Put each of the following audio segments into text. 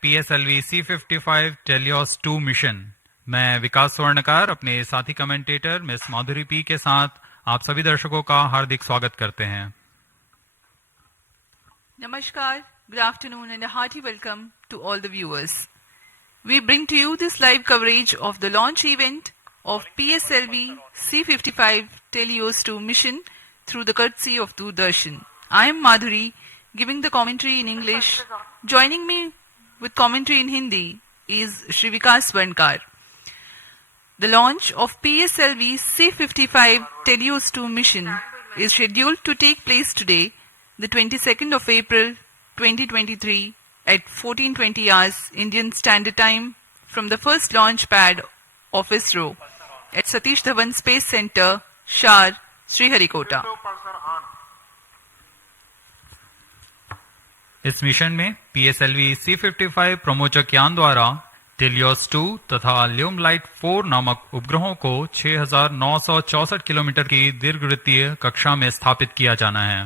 PSLV-C55 teleost 2 mission. मैं विकास स्वर्णकार अपने साथी कमेंटेटर मिस माधुरी पी के साथ आप सभी दर्शकों का हार्दिक स्वागत करते हैं। Namaskar, good afternoon and a hearty welcome to all the viewers. We bring to you this live coverage of the launch event of PSLV-C55 Telios 2 mission through the courtesy of Doordarshan. I am Madhuri, giving the commentary in English. Joining me with commentary in Hindi is Shri Vikas Swarnkar. The launch of PSLV-C55 Telios 2 mission is scheduled to take place today, the 22nd of April 2023 at 14:20 hours Indian Standard Time from the first launch pad of ISRO at Satish Dhawan Space Center, Shar, Sriharikota. इस mission में PSLV-C55 प्रमोचक यान द्वारा teleost 2 तथा ल्यूमलाइट 4 नामक उपग्रहों को 6,964 kilometre की दीर्घवृत्तीय कक्षा में स्थापित किया जाना है।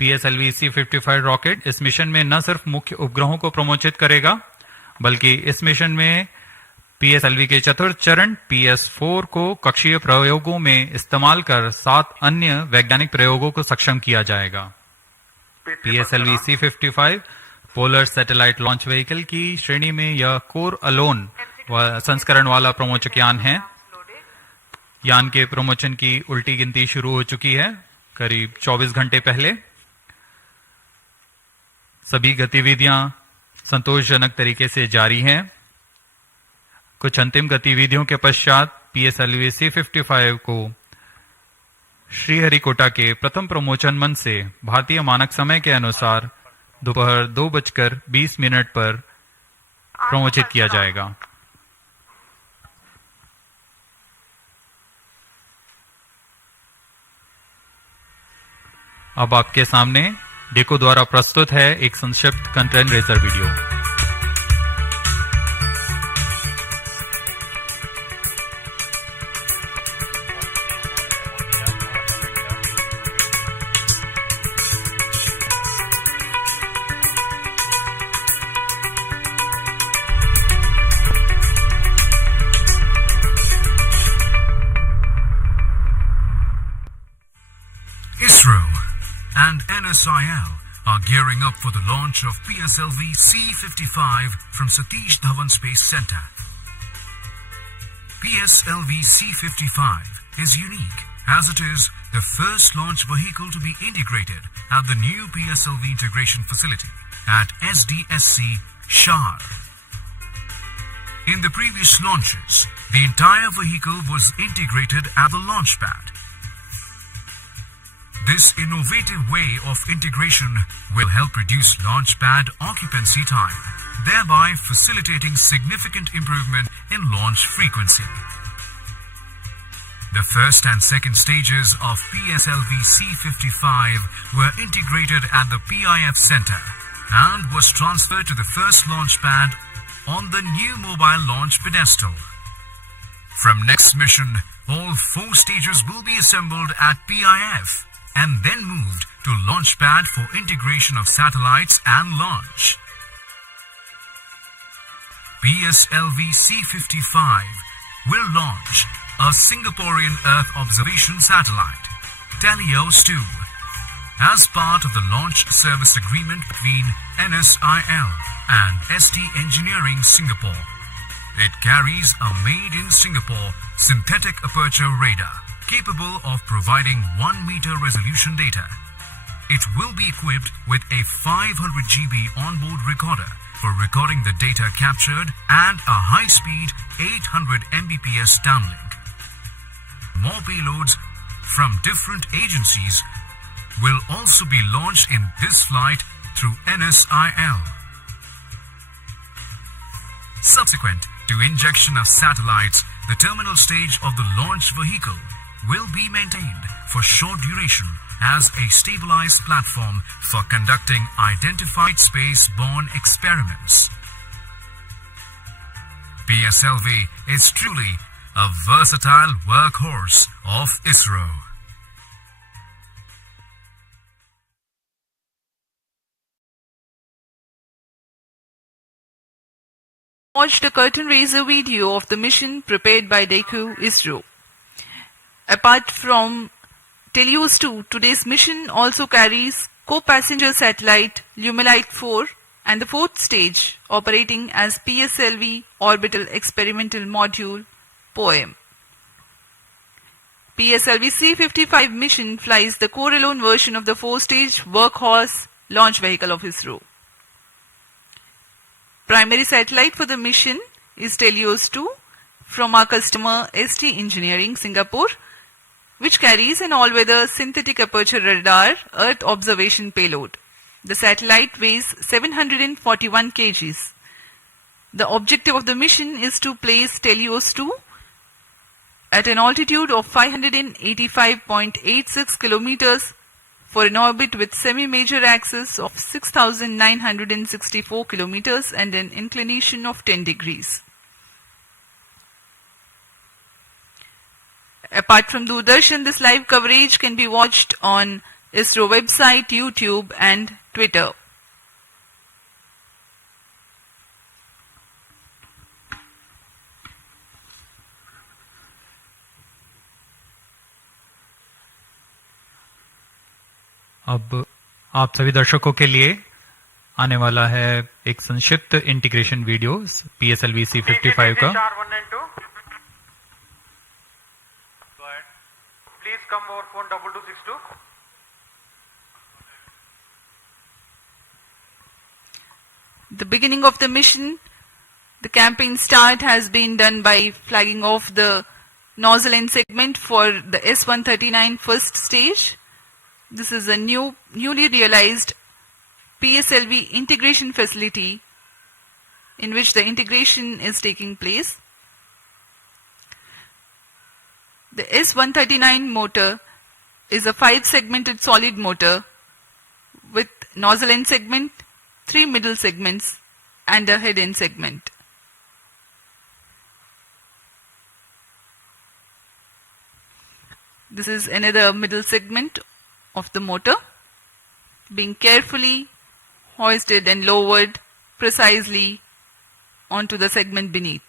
PSLV-C55 रॉकेट इस मिशन में न सिर्फ मुख्य उपग्रहों को प्रमोचित करेगा, बल्कि इस मिशन में PSLV के चतुर्थ चरण PS4 को कक्षीय प्रयोगों में इस्तेमाल कर 7 अन्य वैज्ञानिक प्रयोगों को सक्षम किया जाएगा। PSLV-C55 polar satellite launch vehicle की श्रेणी में यह कोर अलोन संस्करण वाला प्रमोचक यान है। यान के प्रमोचन की उल्टी गिनती शुरू हो चुकी है करीब 24 घंटे पहले। सभी गतिविधियां संतोषजनक तरीके से जारी हैं। कुछ अंतिम गतिविधियों के पश्चात PSLV-C55 को श्रीहरिकोटा के प्रथम प्रमोचन मंच से भारतीय मानक समय के अनुसार दोपहर 2:20 पर प्रमोचित किया जाएगा। अब आपके सामने डेको द्वारा प्रस्तुत है एक संक्षिप्त content razor video. ISRO and NSIL are gearing up for the launch of PSLV-C55 from Satish Dhawan Space Center. PSLV-C55 is unique as it is the first launch vehicle to be integrated at the new PSLV integration facility at SDSC Shar. In the previous launches, the entire vehicle was integrated at the launch pad. This innovative way of integration will help reduce launch pad occupancy time, thereby facilitating significant improvement in launch frequency. The first and second stages of PSLV-C55 were integrated at the PIF Center and was transferred to the first launch pad on the new mobile launch pedestal. From next mission, all 4 stages will be assembled at PIF and then moved to launch pad for integration of satellites and launch. PSLV-C55 will launch a Singaporean Earth observation satellite, Telios 2, as part of the launch service agreement between NSIL and ST Engineering Singapore. It carries a made-in-Singapore synthetic aperture radar capable of providing 1-meter resolution data. It will be equipped with a 500 GB onboard recorder for recording the data captured and a high-speed 800 Mbps downlink. More payloads from different agencies will also be launched in this flight through NSIL. Subsequent to injection of satellites, the terminal stage of the launch vehicle will be maintained for short duration as a stabilized platform for conducting identified space-borne experiments. PSLV is truly a versatile workhorse of ISRO. watched a curtain raiser video of the mission prepared by DECU ISRO. Apart from Teleos 2, today's mission also carries co-passenger satellite Lumelite 4 and the fourth stage operating as PSLV Orbital Experimental Module POEM. PSLV-C55 mission flies the core-alone version of the four-stage workhorse launch vehicle of ISRO. Primary satellite for the mission is Teleos 2 from our customer ST Engineering, Singapore, which carries an all-weather synthetic aperture radar Earth observation payload. The satellite weighs 741 kgs. The objective of the mission is to place Teleos 2 at an altitude of 585.86 kilometers for an orbit with semi-major axis of 6,964 kilometers and an inclination of 10 degrees. Apart from Doordarshan, this live coverage can be watched on ISRO website, YouTube and Twitter. अब आप सभी दर्शकों के लिए आने वाला है एक संक्षिप्त इंटीग्रेशन वीडियो PSLV C55 का। Please come over phone 2262. The beginning of the mission, the campaign start has been done by flagging off the nozzle end segment for the S139 first stage. This is a newly realized PSLV integration facility in which the integration is taking place. The S139 motor is a 5-segmented solid motor with nozzle end segment, 3 middle segments and a head end segment. This is another middle segment of the motor being carefully hoisted and lowered precisely onto the segment beneath.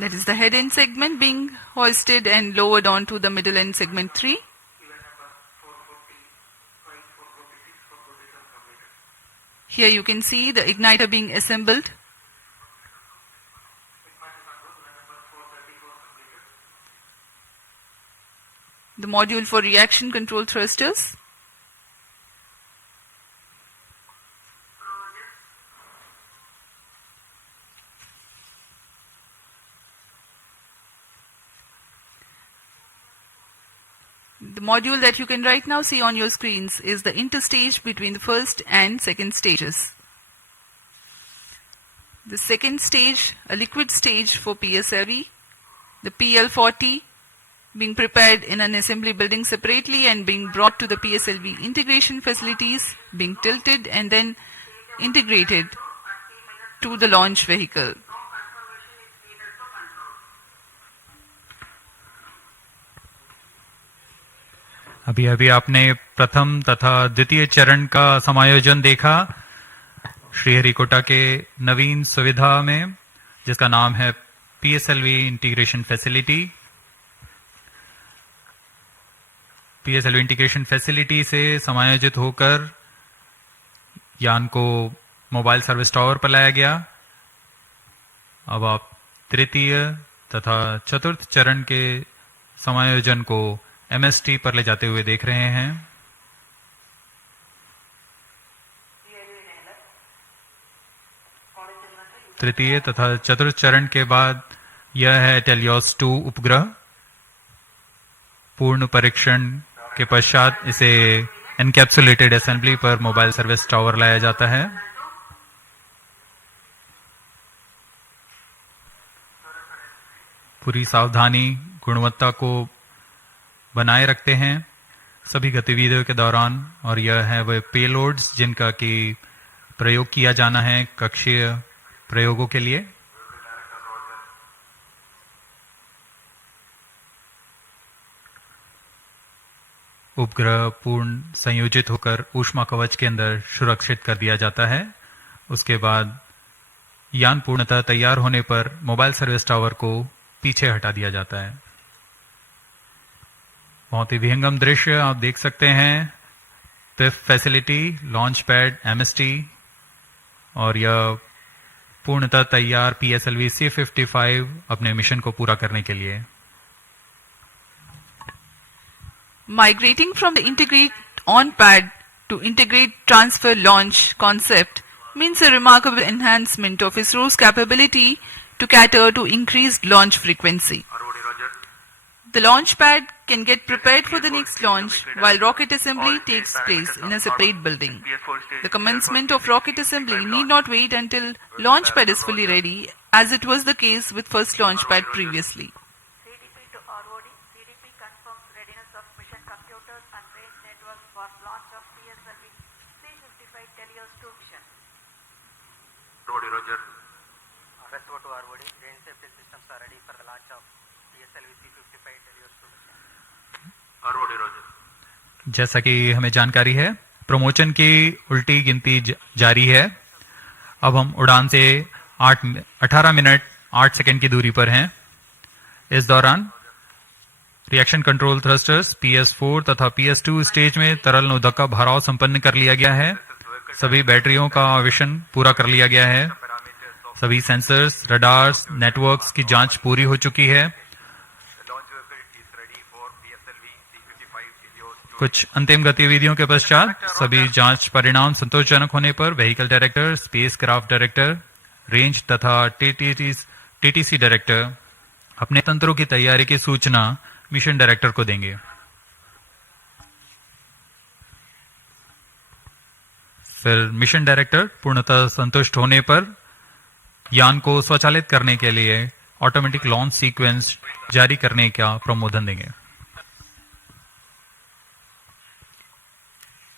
That is the head end segment being hoisted and lowered onto the middle end segment 3. Here you can see the igniter being assembled. The module for reaction control thrusters. The module that you can right now see on your screens is the interstage between the first and second stages. The second stage, a liquid stage for PSLV, the PL40 being prepared in an assembly building separately and being brought to the PSLV integration facilities, being tilted and then integrated to the launch vehicle. अभी अभी आपने प्रथम तथा द्वितीय चरण का समायोजन देखा श्रीहरिकोटा के नवीन सुविधा में, जिसका नाम है PSLV integration facility. PSLV integration facility से समायोजित होकर यान को मोबाइल सर्विस टावर पर लाया गया। अब आप तृतीय तथा चतुर्थ चरण के समायोजन को MST पर ले जाते हुए देख रहे हैं। तृतीय तथा चतुर्थ चरण के बाद यह है टेलियोस 2 उपग्रह। पूर्ण परीक्षण के पश्चात इसे एनकैप्सुलेटेड असेंबली पर मोबाइल सर्विस टावर लाया जाता है। पूरी सावधानी, गुणवत्ता को बनाए रखते हैं सभी गतिविधियों के दौरान, और यह है वह पेलोड्स जिनका कि प्रयोग किया जाना है कक्षीय प्रयोगों के लिए। उपग्रह पूर्ण संयोजित होकर ऊष्मा कवच के अंदर सुरक्षित कर दिया जाता है। उसके बाद यान पूर्णतः तैयार होने पर मोबाइल सर्विस टावर को पीछे हटा दिया जाता है। बहुत ही विहंगम दृश्य आप देख सकते हैं। PIFF facility, launch pad, MST और यह पूर्णतः तैयार PSLV-C55 अपने मिशन को पूरा करने के लिए। Migrating from the integrate on pad to integrate transfer launch concept means a remarkable enhancement of ISRO's capability to cater to increased launch frequency. The launch pad can get prepared for the next launch while rocket assembly takes place in a separate building. The commencement of rocket assembly need not wait until launch pad is fully ready, as it was the case with first launch pad previously. CDP to ROD. CDP confirms readiness of mission computers and range networks for launch of PSLV-C55 Telios 2 mission. Roger. RSO to ROD. Range safety systems are ready for the launch of PSLV-C55 Telios 2 mission. Roger. जैसा कि हमें जानकारी है, promotion की उल्टी गिनती जारी है। अब हम उड़ान से 18 मिनट 8 सेकंड की दूरी पर हैं। इस दौरान रिएक्शन कंट्रोल थ्रस्टर्स PS4 तथा PS2 स्टेज में तरल नोदक का भराव संपन्न कर लिया गया है। सभी बैटरियों का आवेशन पूरा कर लिया गया है। सभी सेंसर्स, रडार्स, नेटवर्क्स की जांच पूरी हो चुकी है। कुछ अंतिम गतिविधियों के पश्चात सभी जांच परिणाम संतोषजनक होने पर vehicle director, space craft director, range तथा टीटीसी डायरेक्टर अपने तंत्रों की तैयारी की सूचना मिशन डायरेक्टर को देंगे। फिर मिशन डायरेक्टर पूर्णतः संतुष्ट होने पर यान को स्वचालित करने के लिए ऑटोमेटिक लॉन्च सीक्वेंस जारी करने का प्रमोदन देंगे।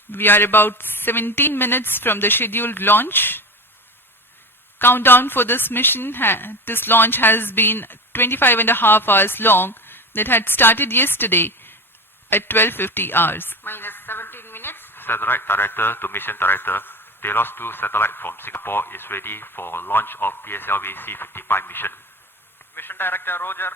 We are about 17 minutes from the scheduled launch. Countdown for this mission, this launch has been 25 and a half hours long, that had started yesterday at 12:50 hours. Minus 17 minutes. Satellite Director to Mission Director, Telos 2 satellite from Singapore is ready for launch of PSLV-C55 mission. Mission Director Roger.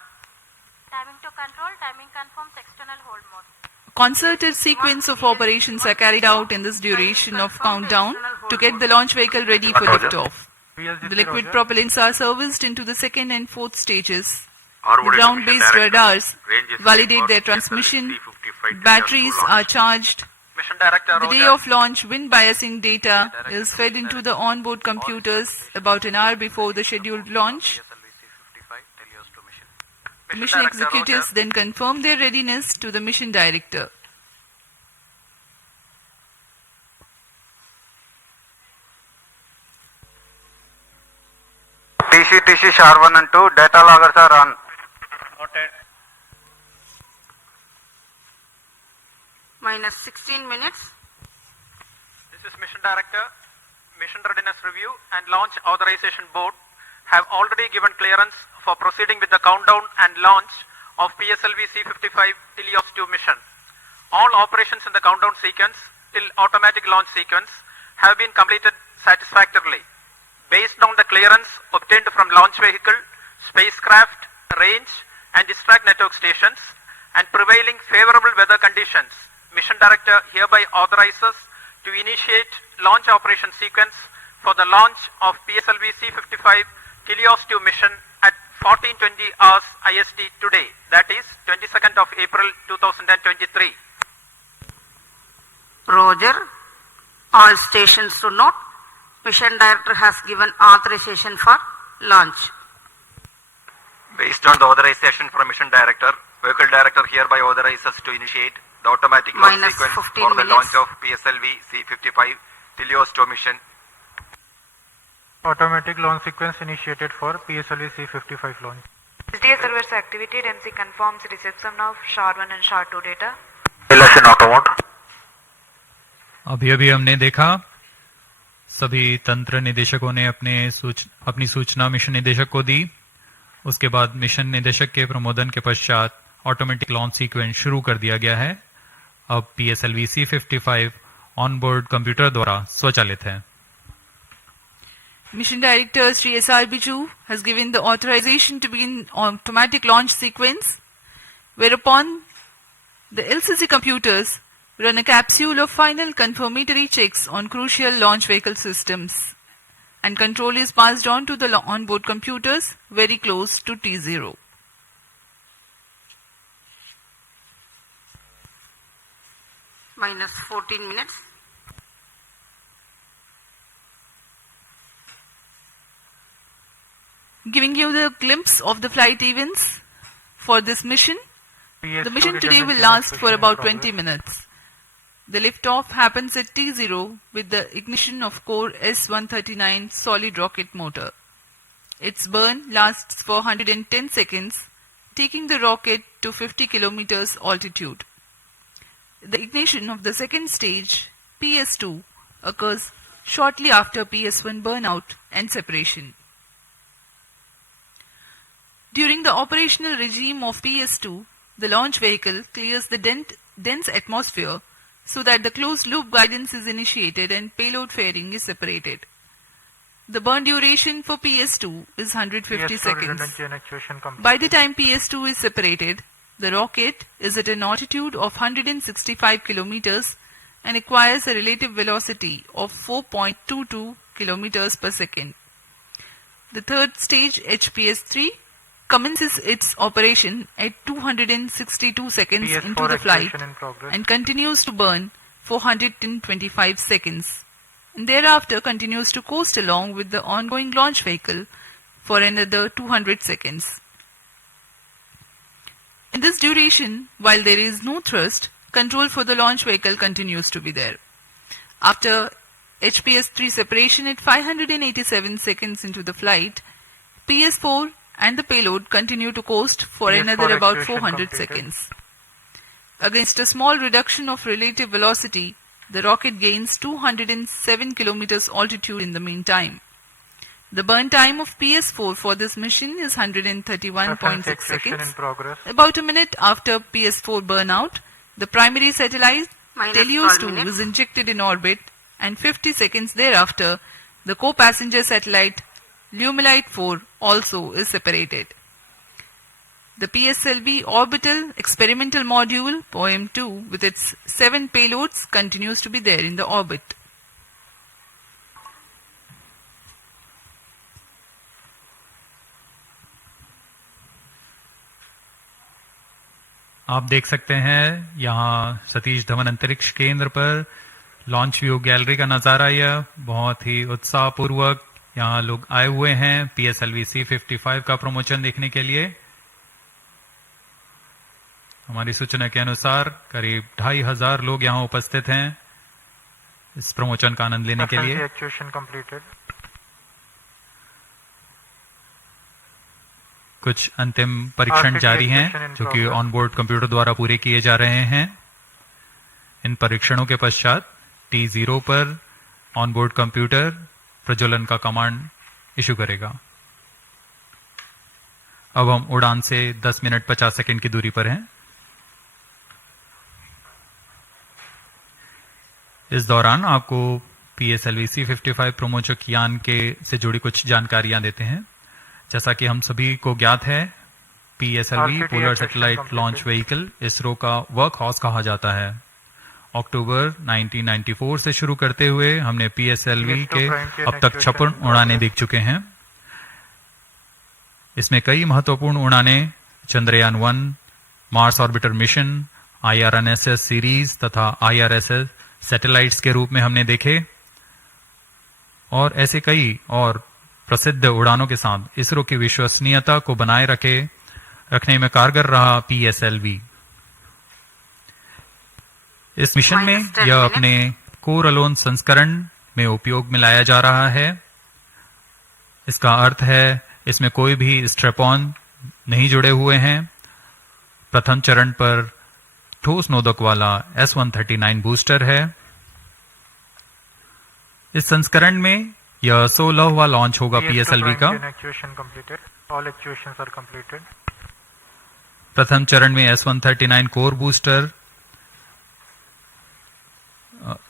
Timing to control. Timing confirms external hold mode. Concerted sequence of operations are carried out in this duration of countdown to get the launch vehicle ready for liftoff. The liquid propellants are serviced into the second and fourth stages. The ground-based radars validate their transmission. Batteries are charged. Mission Director The Roger. day of launch wind biasing data is fed into the onboard computers about an hour before the scheduled launch. The mission executives then confirm their readiness to the mission director. TC SHAR 1 and 2 data loggers are on. Noted. Minus 16 minutes. This is Mission Director. Mission Readiness Review and Launch Authorization Board have already given clearance for proceeding with the countdown and launch of PSLV-C55 Telios 2 mission. All operations in the countdown sequence till automatic launch sequence have been completed satisfactorily. Based on the clearance obtained from launch vehicle, spacecraft, range and distract network stations and prevailing favorable weather conditions, Mission Director hereby authorizes to initiate launch operation sequence for the launch of PSLV-C55 Telios 2 mission at 14:20 hours IST today, that is 22nd of April 2023. Roger. All stations to note. Mission Director has given authorization for launch. Based on the authorization from Mission Director, Vehicle Director hereby authorizes to initiate the automatic launch Minus sequence 15 for the minutes. launch of PSLV-C55 Telios 2 mission. Automatic launch sequence initiated for PSLV-C55 launch. SDA servers activated. MC confirms reception of SHAR 1 and SHAR 2 data. Election auto mode. अभी हमने देखा सभी तंत्र निदेशकों ने अपनी सूचना mission निदेशक को दी। उसके बाद मिशन निदेशक के प्रमोदन के पश्चात ऑटोमेटिक लॉन्च सीक्वेंस शुरू कर दिया गया है। अब PSLV-C55 ऑनबोर्ड कंप्यूटर द्वारा स्वचालित है। Mission Director Sri S.R. Biju has given the authorization to begin automatic launch sequence, whereupon the LCC computers run a capsule of final confirmatory checks on crucial launch vehicle systems, and control is passed on to the onboard computers very close to T0. Minus 14 minutes. Giving you the glimpse of the flight events for this mission. The mission today will last for about 20 minutes. The liftoff happens at T0 with the ignition of core S-139 solid rocket motor. Its burn lasts for 110 seconds, taking the rocket to 50 kilometers altitude. The ignition of the second stage, PS2, occurs shortly after PS1 burnout and separation. During the operational regime of PS2, the launch vehicle clears the dense atmosphere so that the closed-loop guidance is initiated and payload fairing is separated. The burn duration for PS2 is 150 seconds. By the time PS2 is separated, the rocket is at an altitude of 165 kilometers and acquires a relative velocity of 4.22 kilometers per second. The third stage, HPS-3, commences its operation at 262 seconds into the flight and continues to burn for 125 seconds. And thereafter continues to coast along with the ongoing launch vehicle for another 200 seconds. In this duration, while there is no thrust, control for the launch vehicle continues to be there. After HPS-3 separation at 587 seconds into the flight, PS4 and the payload continue to coast for another about 400 seconds. Against a small reduction of relative velocity, the rocket gains 207 kilometers altitude in the meantime. The burn time of PS4 for this mission is 131.6 seconds. About a minute after PS4 burnout, the primary satellite Telios 2 is injected in orbit, and 50 seconds thereafter, the co-passenger satellite Lumelite 4 also is separated. The PSLV orbital experimental module POEM-2 with its 7 payloads continues to be there in the orbit. आप देख सकते हैं यहाँ सतीश धवन अंतरिक्ष केंद्र पर launch view gallery का नजारा। यह बहुत ही उत्साहपूर्वक यहाँ लोग आए हुए हैं PSLV-C55 का प्रमोशन देखने के लिए। हमारी सूचना के अनुसार करीब 2500 लोग यहाँ उपस्थित हैं इस प्रमोशन का आनंद लेने के लिए। कुछ अंतिम परीक्षण जारी हैं जो कि ऑनबोर्ड कंप्यूटर द्वारा पूरे किए जा रहे हैं। इन परीक्षणों के पश्चात T0 पर ऑनबोर्ड कंप्यूटर प्रज्वलन का कमांड इशू करेगा। अब हम उड़ान से 10 मिनट 50 सेकंड की दूरी पर हैं। इस दौरान आपको PSLV-C55 प्रमोचक यान के से जुड़ी कुछ जानकारियां देते हैं। जैसा कि हम सभी को ज्ञात है, PSLV polar satellite launch vehicle ISRO का वर्क हॉर्स कहा जाता है। अक्टूबर 1994 से शुरू करते हुए हमने PSLV के अब तक 56 उड़ानें देख चुके हैं। इसमें कई महत्वपूर्ण उड़ानें Chandrayaan 1, Mars orbiter mission, IRNSS series तथा IRSS सैटेलाइट्स के रूप में हमने देखे और ऐसे कई और प्रसिद्ध उड़ानों के साथ इसरो की विश्वसनीयता को बनाए रखने में कारगर रहा PSLV। इस मिशन में यह अपने कोर अलोन संस्करण में उपयोग में लाया जा रहा है। इसका अर्थ है इसमें कोई भी स्ट्रैप-ऑन नहीं जुड़े हुए हैं। प्रथम चरण पर ठोस नोदक वाला S-139 बूस्टर है। इस संस्करण में यह 16वां लॉन्च होगा PSLV का। Actuation completed. All actuations are completed. प्रथम चरण में S139 कोर बूस्टर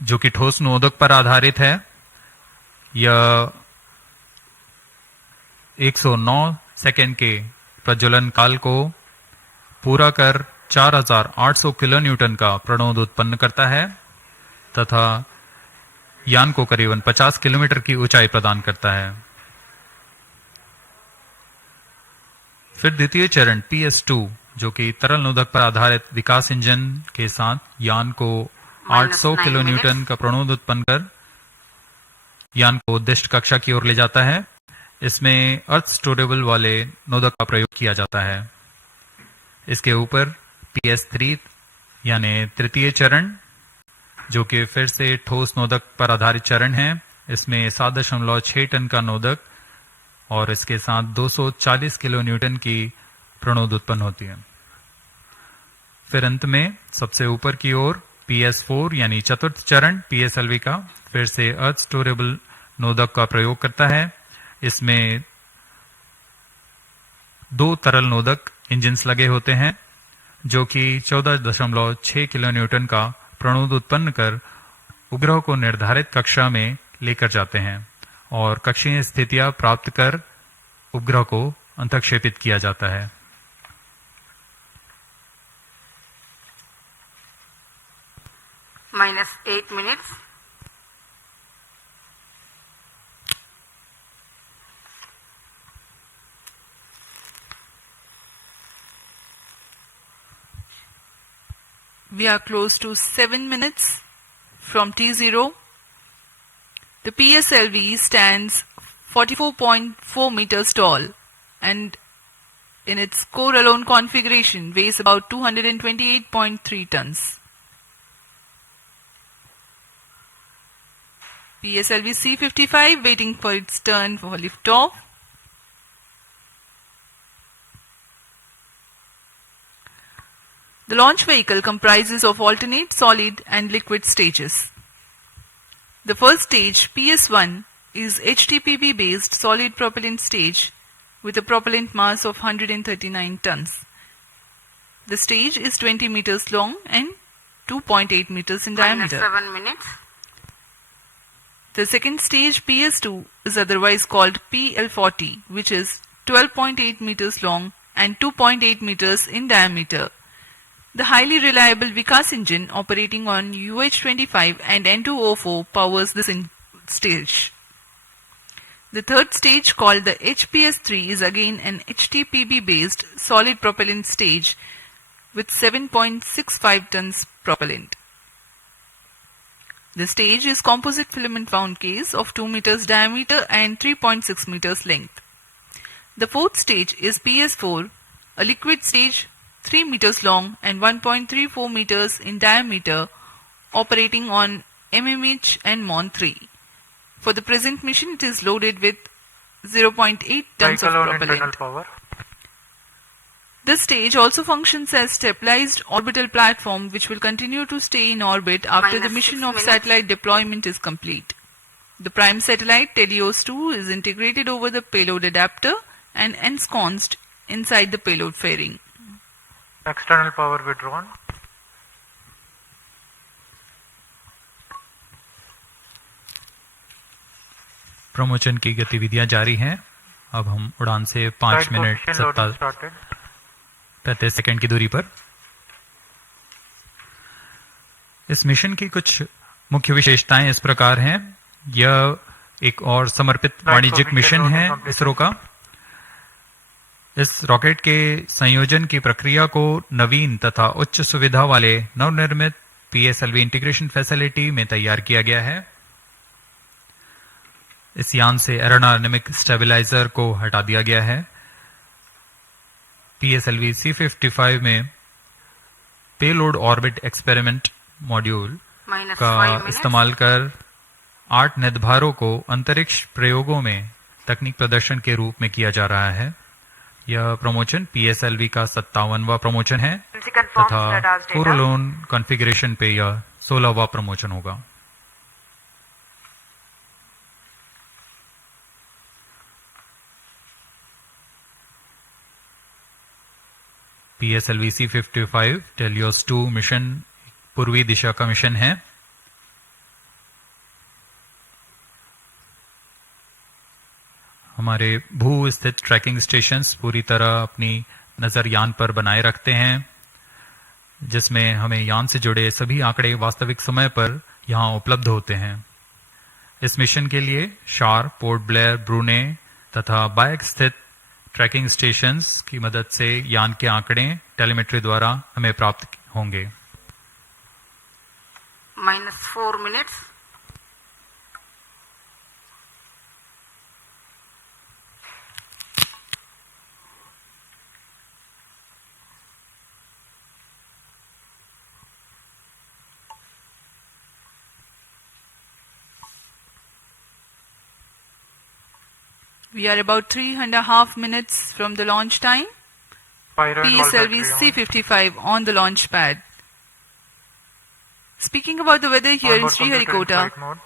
जो कि ठोस नोदक पर आधारित है, यह 109 सेकेंड के प्रज्वलन काल को पूरा कर 4800 किलो न्यूटन का प्रणोद उत्पन्न करता है तथा यान को करीबन 50 किलोमीटर की ऊंचाई प्रदान करता है। फिर द्वितीय चरण PS2 जो कि तरल नोदक पर आधारित विकास इंजन के साथ यान को 800 किलो न्यूटन का प्रणोद उत्पन्न कर यान को उद्दिष्ट कक्षा की ओर ले जाता है। इसमें अर्थ स्टोरेबल वाले नोदक का प्रयोग किया जाता है। इसके ऊपर PS3 यानी तृतीय चरण जो कि फिर से ठोस नोदक पर आधारित चरण है। इसमें 7.6 टन का नोदक और इसके साथ 240 किलो न्यूटन की प्रणोद उत्पन्न होती है। फिर अंत में सबसे ऊपर की ओर PS4 यानी चतुर्थ चरण PSLV का फिर से अर्थ स्टोरेबल नोदक का प्रयोग करता है। इसमें 2 तरल नोदक इंजिन्स लगे होते हैं जो कि 14.6 किलो न्यूटन का प्रणोद उत्पन्न कर उपग्रह को निर्धारित कक्षा में लेकर जाते हैं और कक्षीय स्थितियां प्राप्त कर उपग्रह को अंतक्षेपित किया जाता है। -8 minutes. We are close to 7 minutes from T0. The PSLV stands 44.4 meters tall and in its core alone configuration weighs about 228.3 tons. PSLV C55 waiting for its turn for liftoff. The launch vehicle comprises of alternate solid and liquid stages. The first stage, PS1, is HTPB based solid propellant stage with a propellant mass of 139 tons. The stage is 20 meters long and 2.8 meters in diameter. -7 minutes. The second stage, PS2, is otherwise called PL40, which is 12.8 meters long and 2.8 meters in diameter. The highly reliable Vikas engine operating on UH-25 and N2O4 powers this stage. The third stage, called the HPS3, is again an HTPB based solid propellant stage with 7.65 tons propellant. The stage is composite filament wound case of 2 meters diameter and 3.6 meters length. The fourth stage is PS4, a liquid stage 3 meters long and 1.34 meters in diameter, operating on MMH and MON 3. For the present mission, it is loaded with 0.8 tons of propellant. Power. This stage also functions as stabilized orbital platform which will continue to stay in orbit after the mission of satellite deployment is complete. The prime satellite Telios 2 is integrated over the payload adapter and ensconced inside the payload fairing. External power withdrawn. Promotion की गतिविधियां जारी हैं। अब हम उड़ान से 5 minute 35 second की दूरी पर। इस मिशन की कुछ मुख्य विशेषताएं इस प्रकार हैं। यह एक और समर्पित वाणिज्यिक मिशन है इसरो का। इस रॉकेट के संयोजन की प्रक्रिया को नवीन तथा उच्च सुविधा वाले नवनिर्मित PSLV इंटीग्रेशन फैसिलिटी में तैयार किया गया है। इस यान से एरोडायनेमिक स्टेबलाइजर को हटा दिया गया है। PSLV C55 में पेलोड ऑर्बिट एक्सपेरिमेंट मॉड्यूल का इस्तेमाल कर 8 निर्धारों को अंतरिक्ष प्रयोगों में तकनीक प्रदर्शन के रूप में किया जा रहा है। यह प्रमोशन PSLV का 57वां प्रमोशन है तथा कोरोलोन कॉन्फ़िगरेशन पे यह 16वां प्रमोशन होगा। PSLV-C55 टेलियोस 2 मिशन पूर्वी दिशा का मिशन है। हमारे भू स्थित ट्रैकिंग स्टेशंस पूरी तरह अपनी नजर यान पर बनाए रखते हैं, जिसमें हमें यान से जुड़े सभी आंकड़े वास्तविक समय पर यहां उपलब्ध होते हैं। इस मिशन के लिए शार, पोर्ट ब्लेयर, ब्रूने तथा बायक स्थित ट्रैकिंग स्टेशंस की मदद से यान के आंकड़े टेलीमेट्री द्वारा हमें प्राप्त होंगे। -4 minutes. We are about 3.5 minutes from the launch time. Pyro and wall battery on. PSLV-C55 on the launch pad. Speaking about the weather here in Onboard computer in Sriharikota, flight mode.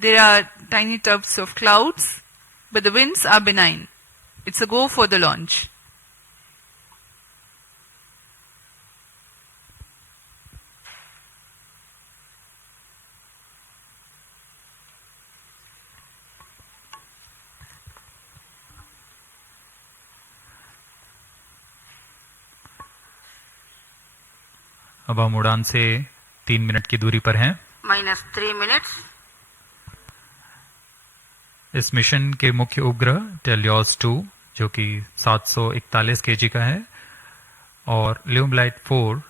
there are tiny tufts of clouds, but the winds are benign. It's a go for the launch. अब हम उड़ान से 3 minute की दूरी पर हैं। -3 minutes. इस mission के मुख्य उपग्रह टेलियोस 2 जो कि 741 केजी का है और ल्यूमलाइट 4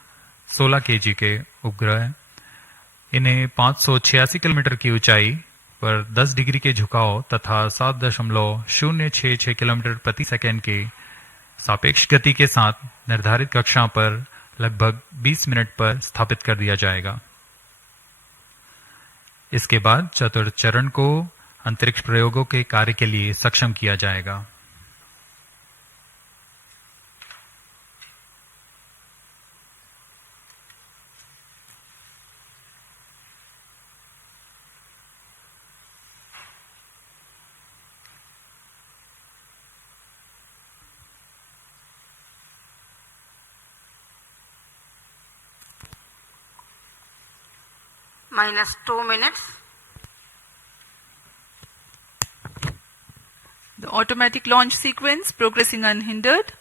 16 केजी के उपग्रह हैं। इन्हें 586 किलोमीटर की ऊंचाई पर 10 डिग्री के झुकाव तथा 7.066 किलोमीटर प्रति सेकंड के सापेक्ष गति के साथ निर्धारित कक्षा पर लगभग 20 मिनट पर स्थापित कर दिया जाएगा। इसके बाद चतुर्थ चरण को अंतरिक्ष प्रयोगों के कार्य के लिए सक्षम किया जाएगा। -2 minutes. The automatic launch sequence progressing unhindered.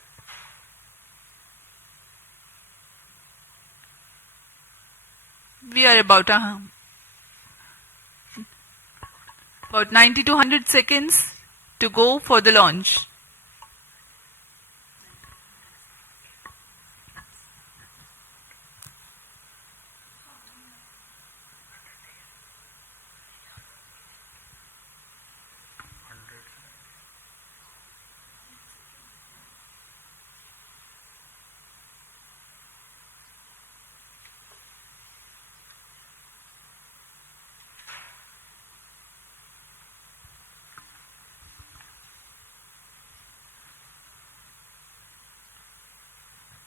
We are about 90 to 100 seconds to go for the launch.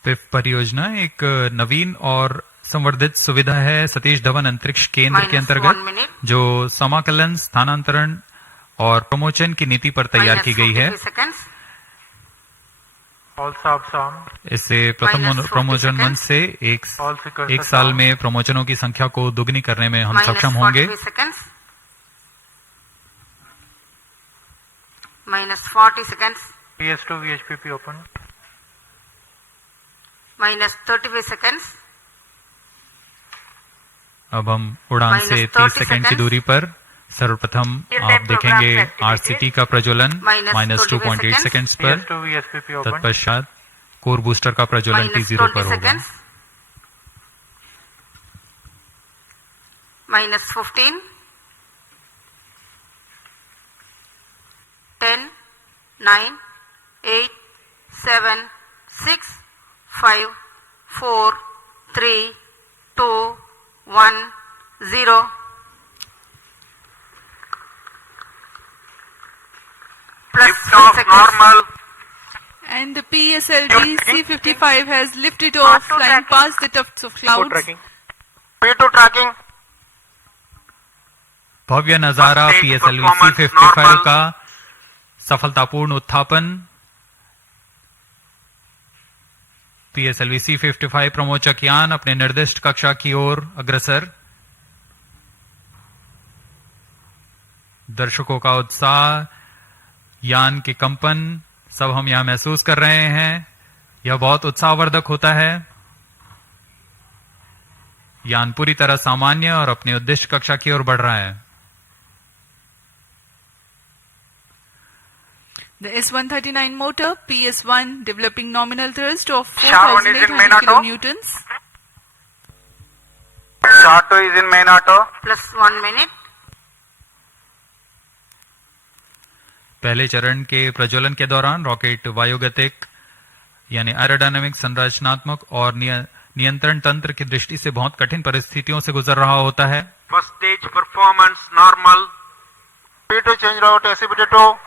PIFF परियोजना एक नवीन और संवर्धित सुविधा है सतीश धवन अंतरिक्ष केंद्र के -1 अंतर्गत, minute. जो समाकलन, स्थानांतरण और प्रमोशन की नीति पर तैयार की गई है। -43 seconds. All subs on. इससे प्रथम -40 प्रमोशन मंच seconds. से All seekers एक are साल on. में प्रमोशनों की संख्या को दुगनी करने में हम सक्षम होंगे। -43 seconds. -40 seconds. PS2 VHPP open. -35 seconds. अब हम उड़ान से 30 -30 सेकंड की seconds. दूरी पर सर्वप्रथम आप देखेंगे आरसीटी का प्रज्वलन -2.8 सेकंड्स पर। PS2 VHPP open. तत्पश्चात कोर बूस्टर का प्रज्वलन T0 पर -20 होगा। seconds. -15. 10, 9, 8, 7, 6, 5, 4, 3, 2, 1, 0. Plus 10 seconds. And the PSLV-C55 has lifted off, flying past the tufts of clouds. P2 tracking. भव्य नजारा PSLV-C55 का सफलतापूर्ण उत्थापन। PSLV C55 प्रमोचक यान अपने निर्दिष्ट कक्षा की ओर अग्रसर। दर्शकों का उत्साह, यान के कंपन सब हम यहां महसूस कर रहे हैं। यह बहुत उत्साहवर्धक होता है। यान पूरी तरह सामान्य और अपनी उद्देश्य कक्षा की ओर बढ़ रहा है। The S139 motor PS1 developing nominal thrust of Sharp one is in main 4,800 auto. kilonewtons. Short 2 is in main auto. Plus 1 minute. पहले चरण के प्रज्वलन के दौरान रॉकेट वायुगतिक यानी एरोडायनामिक, संरचनात्मक और नियंत्रण तंत्र की दृष्टि से बहुत कठिन परिस्थितियों से गुजर रहा होता है। First stage performance normal. P2 change route SCPT2.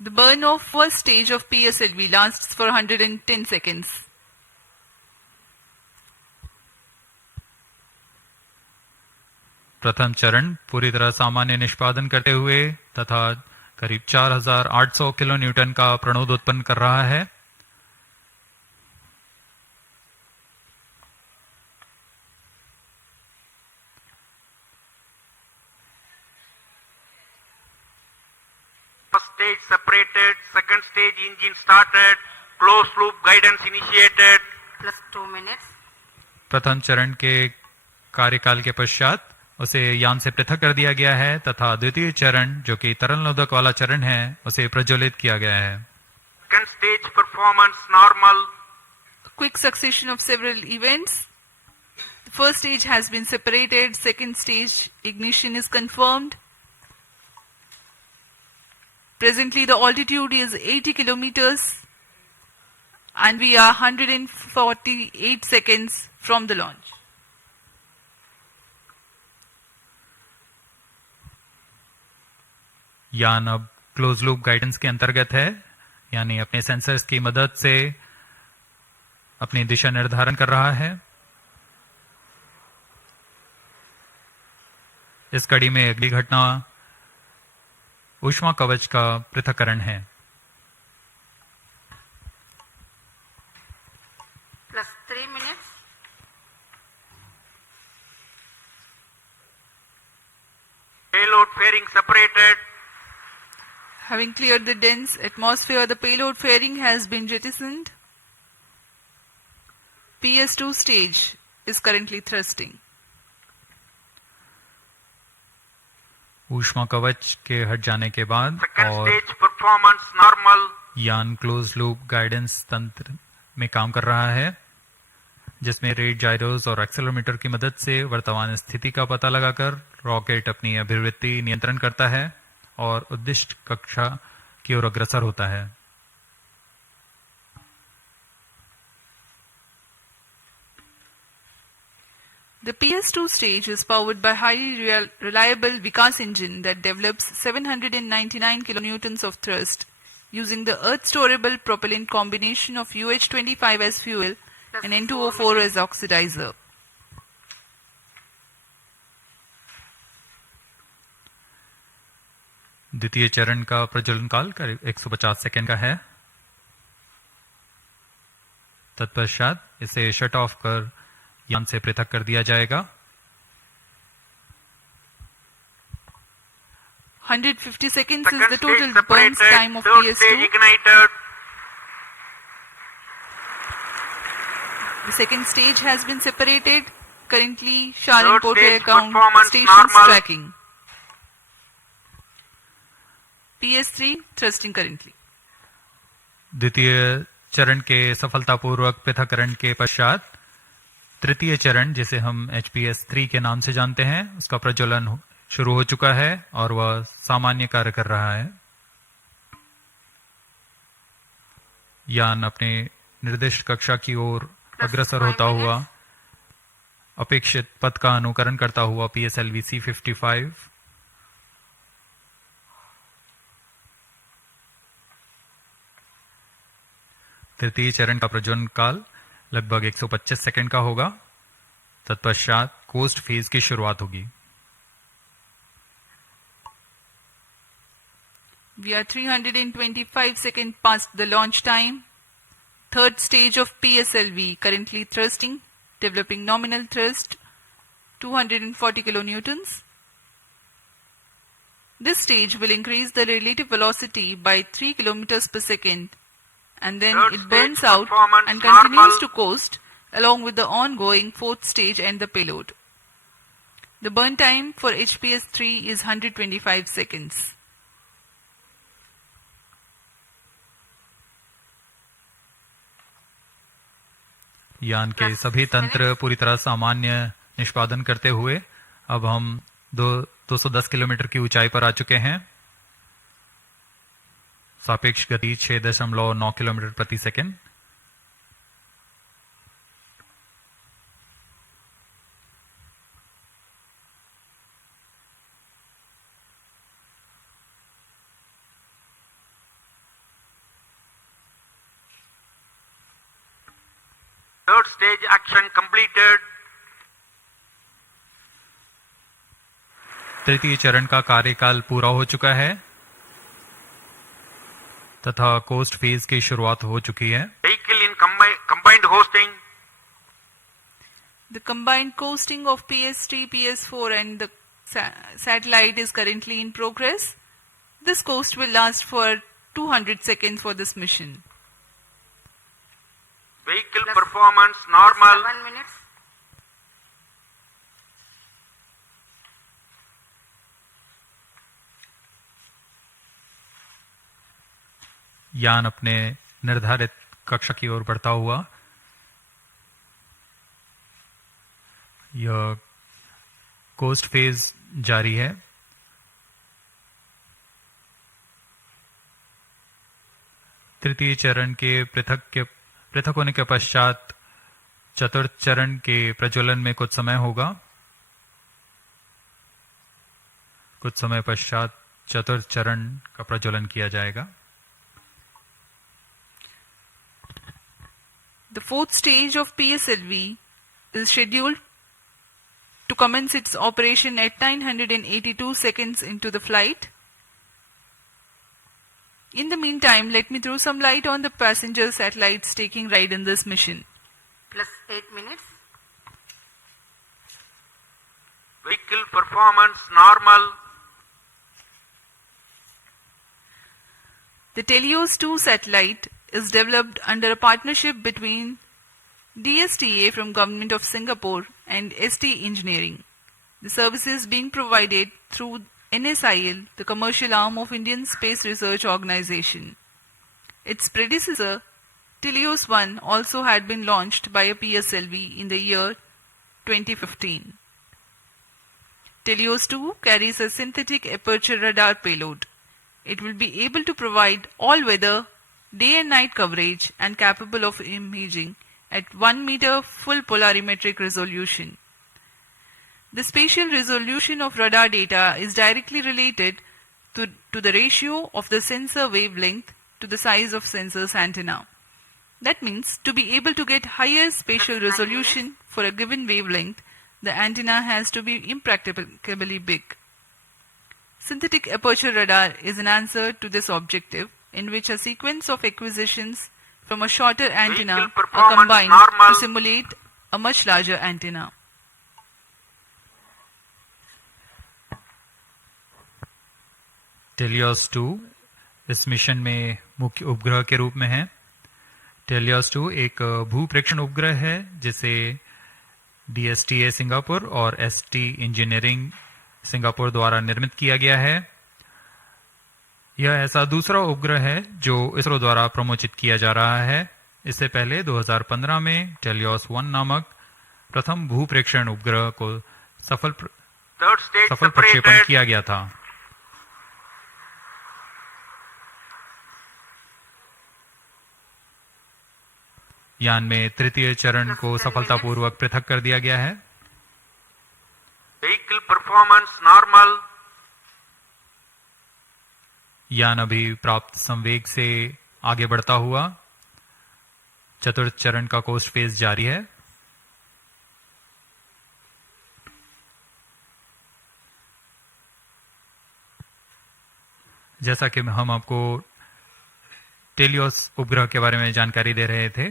The burn of first stage of PSLV lasts for 110 seconds. प्रथम चरण पूरी तरह सामान्य निष्पादन करते हुए तथा करीब 4800 किलो न्यूटन का प्रणोद उत्पन्न कर रहा है। First stage separated, second stage engine started, closed loop guidance initiated. Plus 2 minutes. प्रथम चरण के कार्यकाल के पश्चात उसे यान से पृथक कर दिया गया है तथा द्वितीय चरण जो कि तरल नोदक वाला चरण है उसे प्रज्वलित किया गया है। Second stage performance normal. Quick succession of several events. The first stage has been separated, second stage ignition is confirmed. Presently the altitude is 80 kilometers and we are 148 seconds from the launch. यान अब close loop guidance के अंतर्गत है, यानी अपने sensors की मदद से अपनी दिशा निर्धारण कर रहा है। इस कड़ी में अगली घटना ऊष्मा कवच का पृथक्करण है। Plus 3 minutes. Payload fairing separated. Having cleared the dense atmosphere, the payload fairing has been jettisoned. PS2 stage is currently thrusting. ऊष्मा कवच के हट जाने के बाद Second और stage performance normal. यान क्लोज लूप गाइडेंस तंत्र में काम कर रहा है, जिसमें रेट जायरोस और एक्सेलेरोमीटर की मदद से वर्तमान स्थिति का पता लगाकर रॉकेट अपनी अभिवृत्ति नियंत्रण करता है और उद्दिष्ट कक्षा की ओर अग्रसर होता है। The PS2 stage is powered by highly reliable Vikas engine that develops 799 kilonewtons of thrust using the earth-storable propellant combination of UH-25 as fuel and N2O4 as oxidizer. द्वितीय चरण का प्रज्वलन काल करीब 150 सेकेंड का है। तत्पश्चात इसे शट ऑफ कर यान से पृथक कर दिया जाएगा। 150 seconds is Second the total stage burn separated. time of Third PS2. stage ignited. The second stage has been separated. Currently, Sharan Third Porte stage account performance stations normal. tracking. PS3 thrusting currently. द्वितीय चरण के सफलतापूर्वक पृथक्करण के पश्चात तृतीय चरण, जिसे हम HPS3 के नाम से जानते हैं, उसका प्रज्वलन शुरू हो चुका है और वह सामान्य कार्य कर रहा है। यान अपने निर्दिष्ट कक्षा की ओर अग्रसर होता हुआ अपेक्षित पथ का अनुकरण करता हुआ PSLV-C55 तृतीय चरण का प्रज्वलन काल लगभग 125 सेकंड का होगा। तत्पश्चात कोस्ट फेज की शुरुआत होगी। We are 325 seconds past the launch time. Third stage of PSLV, currently thrusting, developing nominal thrust, 240 kilonewtons. This stage will increase the relative velocity by 3 kilometers per second, and then Third it burns stage out performance and continues normal. to coast along with the ongoing fourth stage and the payload. The burn time for HPS-3 is 125 seconds. यान के सभी तंत्र पूरी तरह सामान्य निष्पादन करते हुए अब हम 210 किलोमीटर की ऊंचाई पर आ चुके हैं। सापेक्ष गति 6.9 किलोमीटर प्रति second. Third stage action completed. तृतीय चरण का कार्यकाल पूरा हो चुका है तथा कोस्ट फेज की शुरुआत हो चुकी है। Vehicle in combined hosting. The combined coasting of PS3, PS4 and the satellite is currently in progress. This coast will last for 200 seconds for this mission. Vehicle performance normal. 7 minutes. यान अपने निर्धारित कक्षा की ओर बढ़ता हुआ यह कोस्ट फेज जारी है। तृतीय चरण के पृथक होने के पश्चात चतुर्थ चरण के प्रज्वलन में कुछ समय होगा। कुछ समय पश्चात चतुर्थ चरण का प्रज्वलन किया जाएगा। The fourth stage of PSLV is scheduled to commence its operation at 982 seconds into the flight. In the meantime, let me throw some light on the passenger satellites taking ride in this mission. Plus 8 minutes. Vehicle performance normal. The Telios 2 satellite is developed under a partnership between DSTA from Government of Singapore and ST Engineering. The services being provided through NSIL, the commercial arm of Indian Space Research Organization. Its predecessor, Telios 1, also had been launched by a PSLV in the year 2015. Telios 2 carries a synthetic aperture radar payload. It will be able to provide all-weather, day and night coverage and capable of imaging at 1 meter full polarimetric resolution. The spatial resolution of radar data is directly related to the ratio of the sensor wavelength to the size of sensor's antenna. That means to be able to get higher spatial resolution for a given wavelength, the antenna has to be impracticably big. Synthetic aperture radar is an answer to this objective, in which a sequence of acquisitions from a shorter antenna are combined to simulate a much larger antenna. Teleost 2 इस mission में मुख्य उपग्रह के रूप में है। Teleost 2 एक भूप्रेक्षण उपग्रह है जिसे DSTA सिंगापुर और ST इंजीनियरिंग सिंगापुर द्वारा निर्मित किया गया है। यह ऐसा दूसरा उपग्रह है जो इसरो द्वारा प्रमोचित किया जा रहा है। इससे पहले 2015 में टेलियोस 1 नामक प्रथम भूप्रेक्षण उपग्रह को सफल प्रक्षेपण किया गया था। यान में तृतीय चरण को सफलतापूर्वक पृथक कर दिया गया है। Vehicle performance normal. यान अभी प्राप्त संवेग से आगे बढ़ता हुआ चतुर्थ चरण का कोस्ट फेज जारी है। जैसा कि हम आपको टेलियोस उपग्रह के बारे में जानकारी दे रहे थे,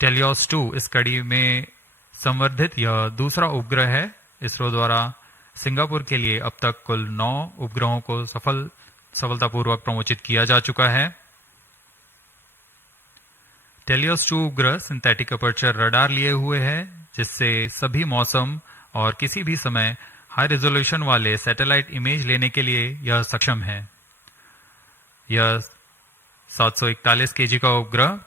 टेलियोस 2 इस कड़ी में संवर्धित यह दूसरा उपग्रह है। इसरो द्वारा सिंगापुर के लिए अब तक कुल 9 उपग्रहों को सफलतापूर्वक प्रमोचित किया जा चुका है। टेलियोस 2 उपग्रह सिंथेटिक अपर्चर रडार लिए हुए है, जिससे सभी मौसम और किसी भी समय हाई रेजोल्यूशन वाले सैटेलाइट इमेज लेने के लिए यह सक्षम है। यह 741 केजी का उपग्रह,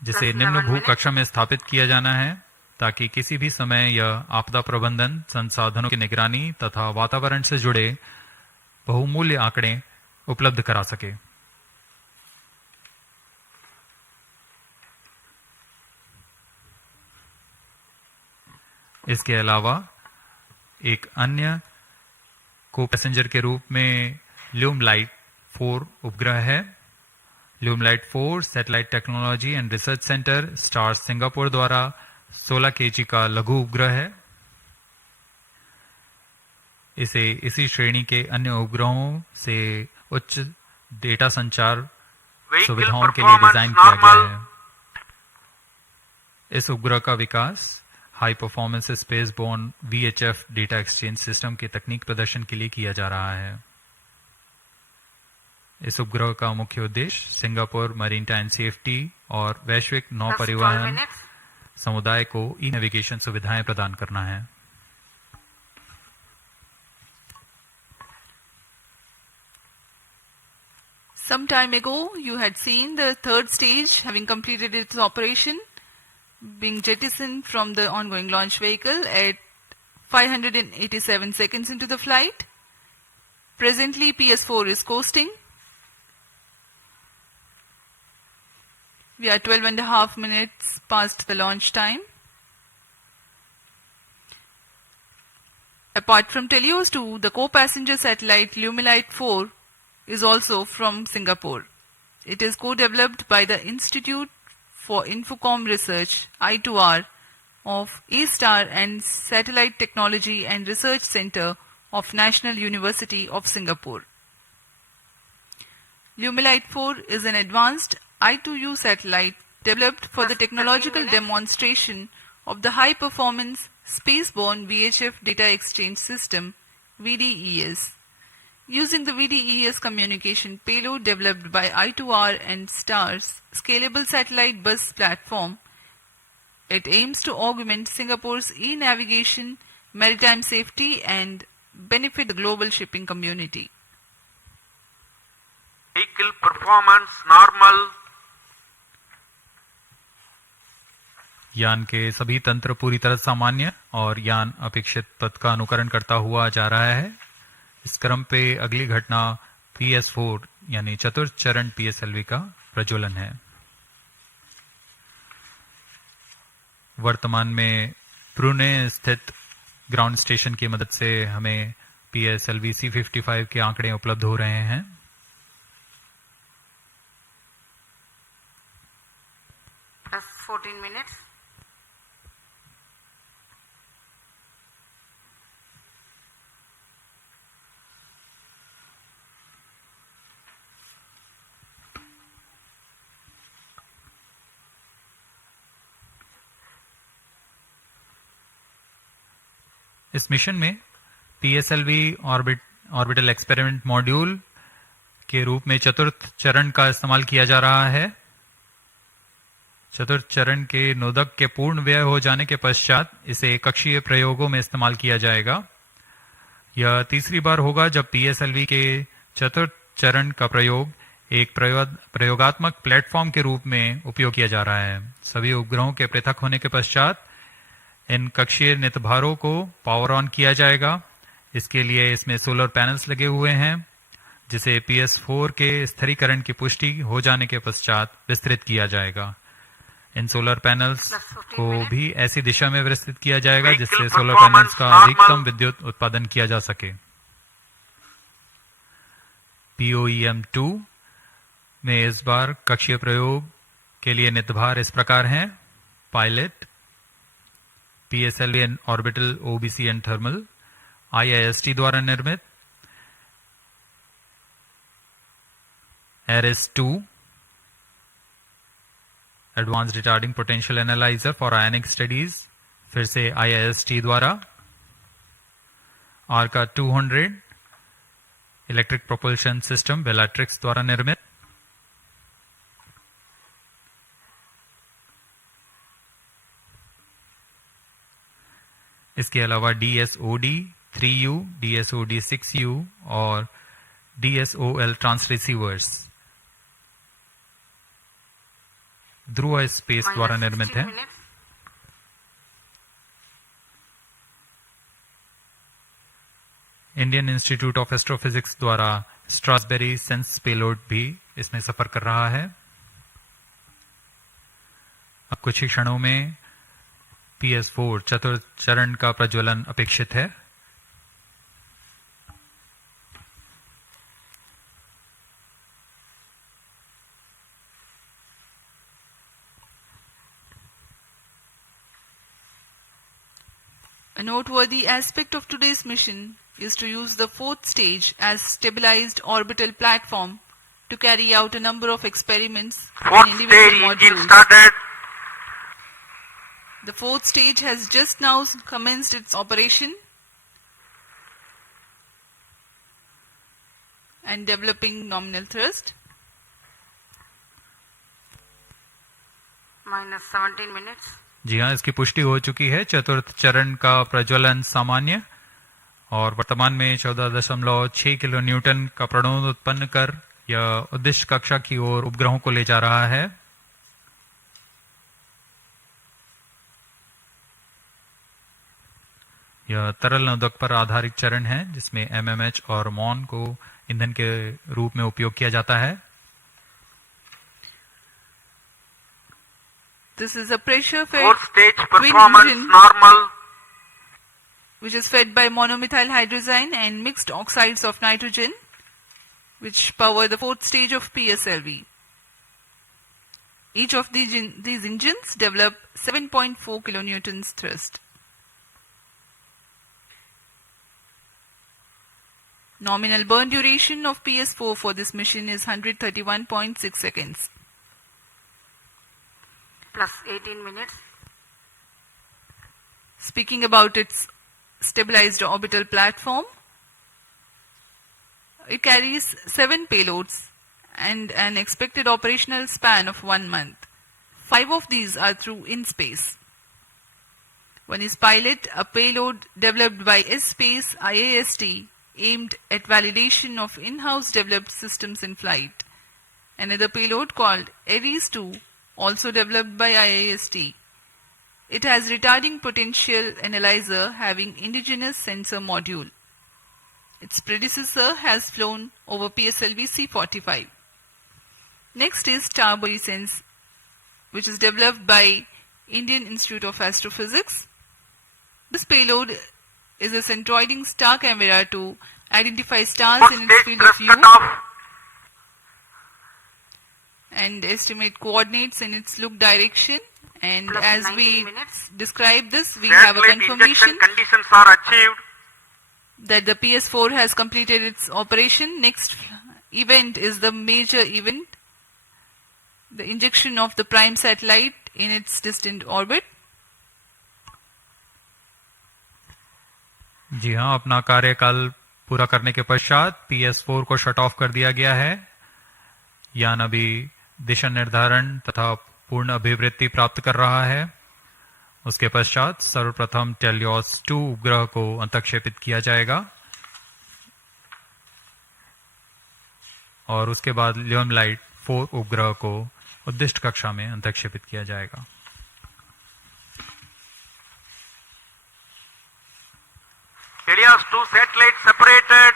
जिसे निम्न भू कक्षा में स्थापित किया जाना है, ताकि किसी भी समय यह आपदा प्रबंधन, संसाधनों की निगरानी तथा वातावरण से जुड़े बहुमूल्य आंकड़े उपलब्ध करा सके। इसके अलावा एक अन्य को पैसेंजर के रूप में ल्यूमलाइट 4 उपग्रह है। ल्यूमलाइट 4 satellite technology and research centre stars Singapore द्वारा 16 केजी का लघु उपग्रह है। इसे इसी श्रेणी के अन्य उपग्रहों से उच्च डेटा संचार सुविधाओं के लिए डिजाइन किया गया है। इस उपग्रह का विकास high performance space borne VHF data exchange system के तकनीक प्रदर्शन के लिए किया जा रहा है। इस उपग्रह का मुख्य उद्देश्य सिंगापुर मैरीटाइम सेफ्टी और वैश्विक नौ परिवहन समुदाय को ई नेविगेशन सुविधाएं प्रदान करना है। Some time ago, you had seen the third stage having completed its operation, being jettisoned from the ongoing launch vehicle at 587 seconds into the flight. Presently, PS4 is coasting. We are 12.5 minutes past the launch time. Apart from Telios 2, the co-passenger satellite Lumilite 4 is also from Singapore. It is co-developed by the Institute for Infocom Research, I2R, of A-Star and Satellite Technology and Research Center of National University of Singapore. Lumilite 4 is an advanced I2U satellite developed for the technological demonstration of the high-performance spaceborne VHF data exchange system, VDES. Using the VDES communication payload developed by I2R and STAR's scalable satellite bus platform, it aims to augment Singapore's e-navigation, maritime safety and benefit the global shipping community. Vehicle performance normal. यान के सभी तंत्र पूरी तरह सामान्य और यान अपेक्षित पथ का अनुकरण करता हुआ जा रहा है। इस क्रम पे अगली घटना PS4 यानी चतुर्थ चरण PSLV का प्रज्वलन है। वर्तमान में ब्रुने स्थित ग्राउंड स्टेशन की मदद से हमें PSLV-C55 के आंकड़े उपलब्ध हो रहे हैं। Plus 14 minutes. इस मिशन में PSLV ऑर्बिटल एक्सपेरिमेंट मॉड्यूल के रूप में चतुर्थ चरण का इस्तेमाल किया जा रहा है। चतुर्थ चरण के नोदक के पूर्ण व्यय हो जाने के पश्चात इसे कक्षीय प्रयोगों में इस्तेमाल किया जाएगा। यह तीसरी बार होगा जब PSLV के चतुर्थ चरण का प्रयोग एक प्रयोगात्मक प्लेटफॉर्म के रूप में उपयोग किया जा रहा है। सभी उपग्रहों के पृथक होने के पश्चात इन कक्षीय नितभारों को पावर ऑन किया जाएगा। इसके लिए इसमें सोलर पैनल्स लगे हुए हैं, जिसे PS4 के स्थिरीकरण की पुष्टि हो जाने के पश्चात विस्तृत किया जाएगा। इन सोलर पैनल्स को भी ऐसी दिशा में विस्तृत किया जाएगा जिससे सोलर पैनल्स का अधिकतम विद्युत उत्पादन किया जा सके। POEM-2 में इस बार कक्षीय प्रयोग के लिए नितभार इस प्रकार हैं: pilot, PSLV and orbital OBC and thermal, IIST द्वारा निर्मित, ARIS-2 Advanced Retarding Potential Analyzer for Ionic Studies, फिर से IIST द्वारा. ARCA 200 Electric Propulsion System Bellatrix द्वारा निर्मित. इसके अलावा DSOD 3U, DSOD 6U और DSOL ट्रांसरिसीवर्स ध्रुव स्पेस द्वारा निर्मित है. इंडियन इंस्टीट्यूट ऑफ एस्ट्रोफिजिक्स द्वारा स्ट्रासबेरी सेंस पेलोड भी इसमें सफर कर रहा है. अब कुछ ही क्षणों में PS4 चतुर्थ चरण का प्रज्वलन अपेक्षित है. A noteworthy aspect of today's mission is to use the fourth stage as stabilized orbital platform to carry out a number of experiments Fourth in stage individual engine modules. started. The fourth stage has just now commenced its operation and developing nominal thrust. Minus 17 minutes. जी हाँ, इसकी पुष्टि हो चुकी है. चतुर्थ चरण का प्रज्वलन सामान्य और वर्तमान में 14.6 किलो न्यूटन का प्रणोद उत्पन्न कर यह उद्दिष्ट कक्षा की ओर उपग्रहों को ले जा रहा है. यह तरल नोदक पर आधारित चरण है जिसमें MMH और MON को ईंधन के रूप में उपयोग किया जाता है. This is a pressure fed Fourth stage twin performance engine normal. which is fed by monomethyl hydrazine and mixed oxides of nitrogen, which power the fourth stage of PSLV. Each of these engines develop 7.4 kilonewtons thrust. Nominal burn duration of PS4 for this mission is 131.6 seconds. Plus 18 minutes. Speaking about its stabilized orbital platform, it carries 7 payloads and an expected operational span of 1 month. 5 of these are through in-space. One is Pilot, a payload developed by S-Space IAST aimed at validation of in-house developed systems in flight. Another payload called ARIS-2, also developed by IAST. It has retarding potential analyzer having indigenous sensor module. Its predecessor has flown over PSLV-C55. Next is Sense, which is developed by Indian Institute of Astrophysics. This payload is a centroiding star camera to identify stars Fourth in its stage field of thrust view cutoff. and estimate coordinates in its look direction. And Plus as 19 we minutes. describe this, we have a Satellite confirmation injection conditions are achieved. that the PS4 has completed its operation. Next event is the major event, the injection of the prime satellite in its distant orbit. जी हाँ, अपना कार्यकाल पूरा करने के पश्चात PS4 को shut off कर दिया गया है. यान अभी दिशा निर्धारण तथा पूर्ण अभिवृत्ति प्राप्त कर रहा है. उसके पश्चात सर्वप्रथम टेलियोस 2 उपग्रह को अंतक्षेपित किया जाएगा और उसके बाद लियोमलाइट 4 उपग्रह को उद्दिष्ट कक्षा में अंतक्षेपित किया जाएगा. Helios 2 satellite separated.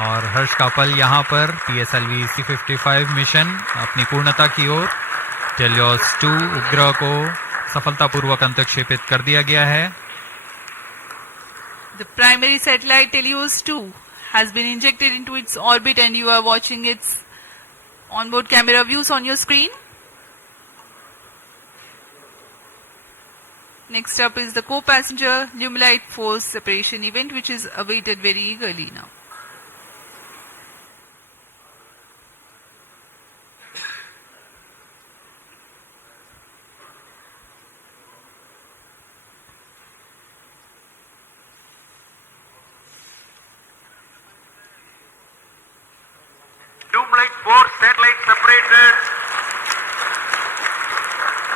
और हर्ष कापल यहाँ पर PSLV-C55 मिशन अपनी पूर्णता की ओर. टेलियोस 2 उपग्रह को सफलतापूर्वक अंतक्षेपित कर दिया गया है. The primary satellite Helios 2 has been injected into its orbit and you are watching its onboard camera views on your screen. Next up is the co-passenger Lumilite 4 separation event, which is awaited very eagerly now. separated.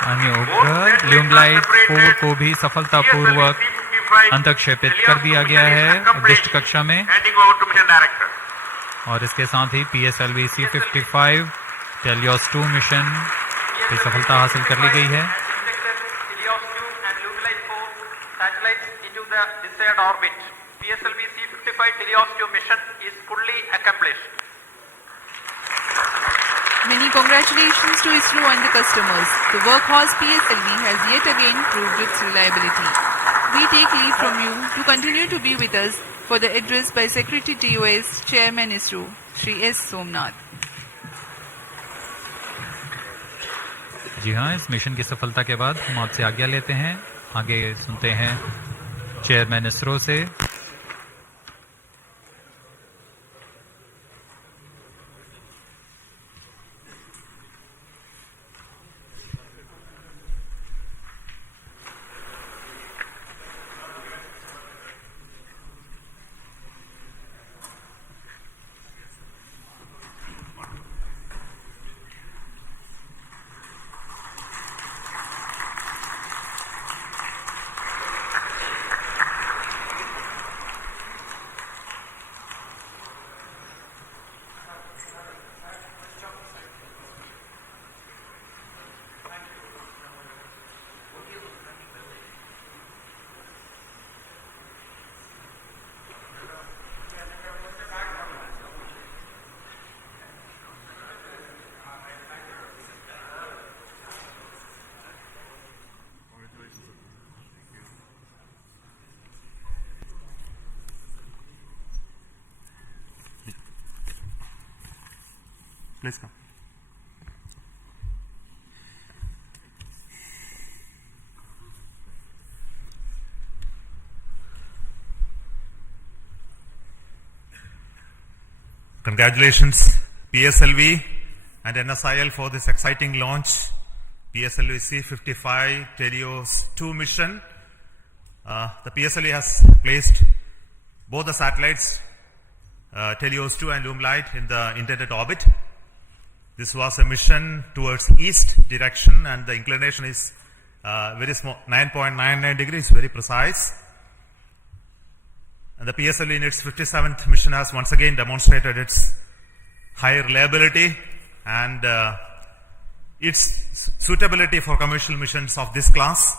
अन्य उपग्रह ल्यूमलाइट 4 को भी सफलतापूर्वक अंतक्षेपित कर दिया गया है उद्दिष्ट कक्षा में, Handing over to mission director. और इसके साथ ही PSLV-C55 टेलियोस 2 मिशन की सफलता हासिल कर ली गई है। Helios 2 and Lumilite 4 satellites into the desired orbit. PSLV-C55 Helios 2 mission is fully accomplished. Many congratulations to ISRO and the customers. The workhorse PSLV has yet again proved its reliability. We take leave from you to continue to be with us for the address by Secretary TOS, Chairman ISRO, Shri S. Somnath. जी हाँ, इस mission की सफलता के बाद हम आपसे आज्ञा लेते हैं। आगे सुनते हैं चेयरमैन इसरो से। Please come. Congratulations PSLV and NSIL for this exciting launch. PSLV-C55 Helios 2 mission. The PSLV has placed both the satellites Helios 2 and Lumilite in the intended orbit. This was a mission towards east direction, and the inclination is very small, 9.99 degrees, very precise. And the PSLV in its 57th mission has once again demonstrated its high reliability and its suitability for commercial missions of this class.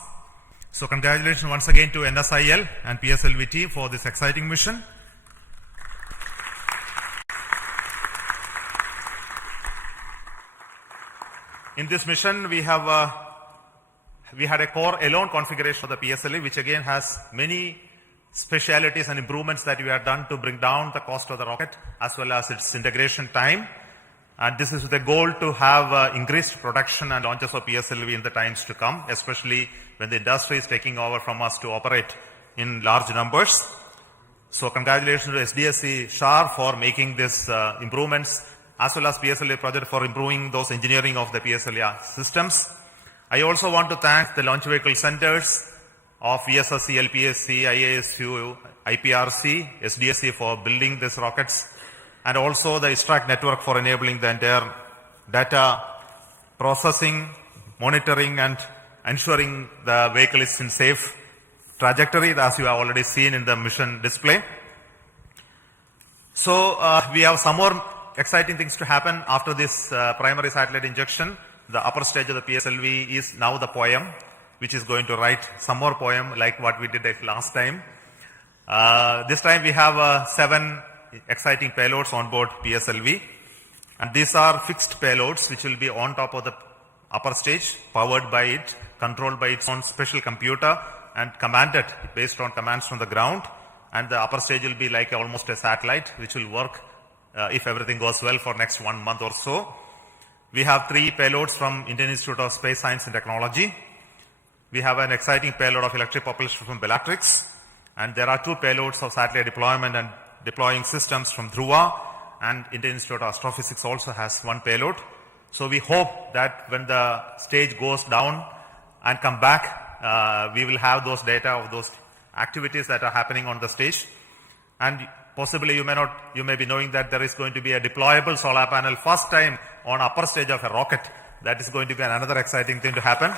So congratulations once again to NSIL and PSLV team for this exciting mission. In this mission, we had a core alone configuration of the PSLV, which again has many specialities and improvements that we have done to bring down the cost of the rocket as well as its integration time. And this is with the goal to have increased production and launches of PSLV in the times to come, especially when the industry is taking over from us to operate in large numbers. So congratulations to SDSC SHAR for making these improvements, as well as PSLV project for improving those engineering of the PSLV systems. I also want to thank the launch vehicle centers of VSSC, LPSC, IASU, IPRC, SDSC for building these rockets, and also the ISTRAC network for enabling the entire data processing, monitoring, and ensuring the vehicle is in safe trajectory, as you have already seen in the mission display. So we have some more exciting things to happen after this primary satellite injection. The upper stage of the PSLV is now the poem, which is going to write some more poem like what we did last time. This time we have 7 exciting payloads on board PSLV, and these are fixed payloads which will be on top of the upper stage, powered by it, controlled by its own special computer, and commanded based on commands from the ground. And the upper stage will be like almost a satellite which will work if everything goes well for next 1 month or so. We have 3 payloads from Indian Institute of Space Science and Technology. We have an exciting payload of electric propulsion from Bellatrix, and there are 2 payloads of satellite deployment and deploying systems from Dhruva, and Indian Institute of Astrophysics also has 1 payload. So we hope that when the stage goes down and come back, we will have those data of those activities that are happening on the stage. And possibly you may be knowing that there is going to be a deployable solar panel first time on upper stage of a rocket. That is going to be another exciting thing to happen.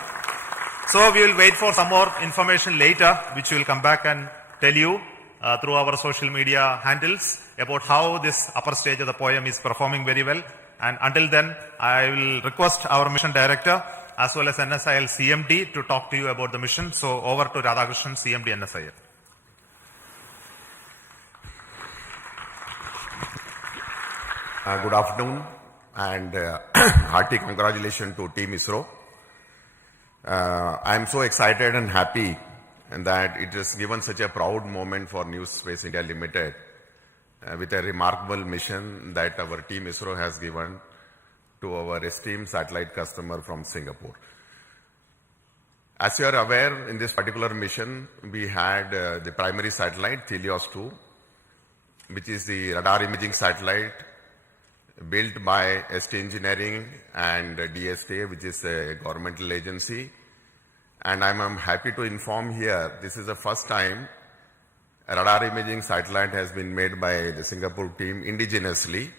So we will wait for some more information later, which we will come back and tell you through our social media handles about how this upper stage of the poem is performing very well. And until then, I will request our mission director as well as NSIL CMD to talk to you about the mission. So over to Radhakrishnan, CMD NSIL. Good afternoon and hearty congratulations to Team ISRO. I am so excited and happy that it has given such a proud moment for New Space India Limited with a remarkable mission that our Team ISRO has given to our esteemed satellite customer from Singapore. As you are aware, in this particular mission, we had the primary satellite, Helios 2, which is the radar imaging satellite built by ST Engineering and DSTA, which is a governmental agency. And I'm happy to inform here, this is the first time a radar imaging satellite has been made by the Singapore team indigenously.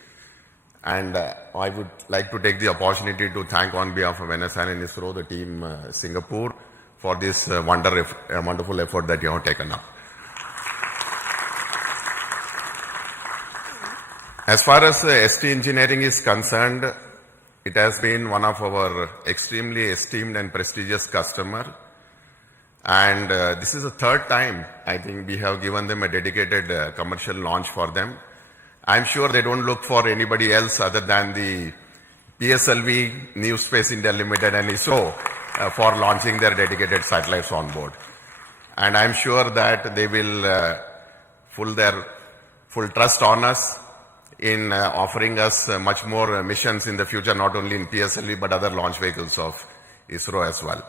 And I would like to take the opportunity to thank on behalf of NSIL and ISRO, the team Singapore, for this wonderful effort that you have taken up. As far as ST Engineering is concerned, it has been one of our extremely esteemed and prestigious customer. And this is the third time, I think, we have given them a dedicated commercial launch for them. I'm sure they don't look for anybody else other than the PSLV, New Space India Limited and ISRO for launching their dedicated satellites on board. And I'm sure that they will put their full trust on us in offering us much more missions in the future, not only in PSLV but other launch vehicles of ISRO as well.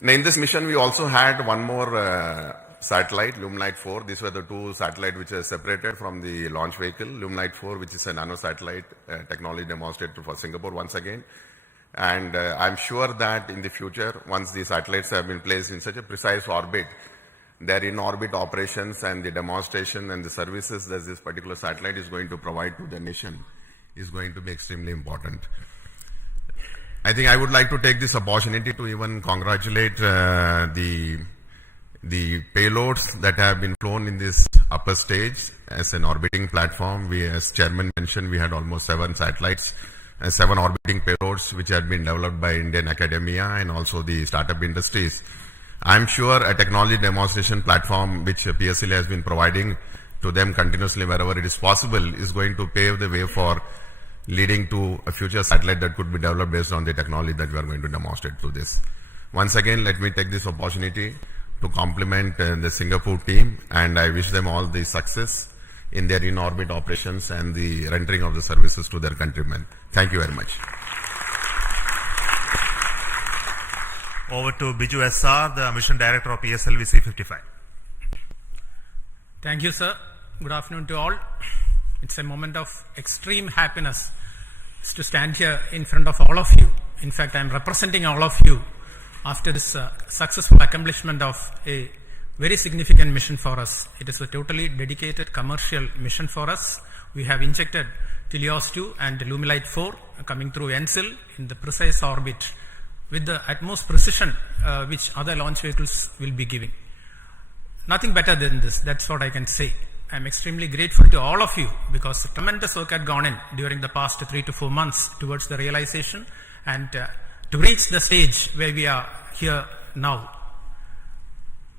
Now, in this mission, we also had one more satellite, Lumelite 4. These were the two satellites which are separated from the launch vehicle. Lumelite 4, which is a nano-satellite technology demonstrated for Singapore once again. And I'm sure that in the future, once the satellites have been placed in such a precise orbit, their in-orbit operations and the demonstration and the services that this particular satellite is going to provide to the nation is going to be extremely important. I think I would like to take this opportunity to even congratulate the payloads that have been flown in this upper stage as an orbiting platform. We, as Chairman mentioned, we had almost 7 satellites and 7 orbiting payloads which had been developed by Indian academia and also the startup industries. I'm sure a technology demonstration platform which PSLV has been providing to them continuously wherever it is possible is going to pave the way for leading to a future satellite that could be developed based on the technology that we are going to demonstrate through this. Once again, let me take this opportunity to compliment the Singapore team, and I wish them all the success in their in-orbit operations and the rendering of the services to their countrymen. Thank you very much. Over to Biju SR, the Mission Director of PSLV-C55. Thank you, sir. Good afternoon to all. It's a moment of extreme happiness to stand here in front of all of you. In fact, I'm representing all of you after this successful accomplishment of a very significant mission for us. It is a totally dedicated commercial mission for us. We have injected Helios 2 and Lumelite 4 coming through NSIL in the precise orbit with the utmost precision which other launch vehicles will be giving. Nothing better than this, that's what I can say. I'm extremely grateful to all of you because tremendous work had gone in during the past 3 to 4 months towards the realization and to reach the stage where we are here now.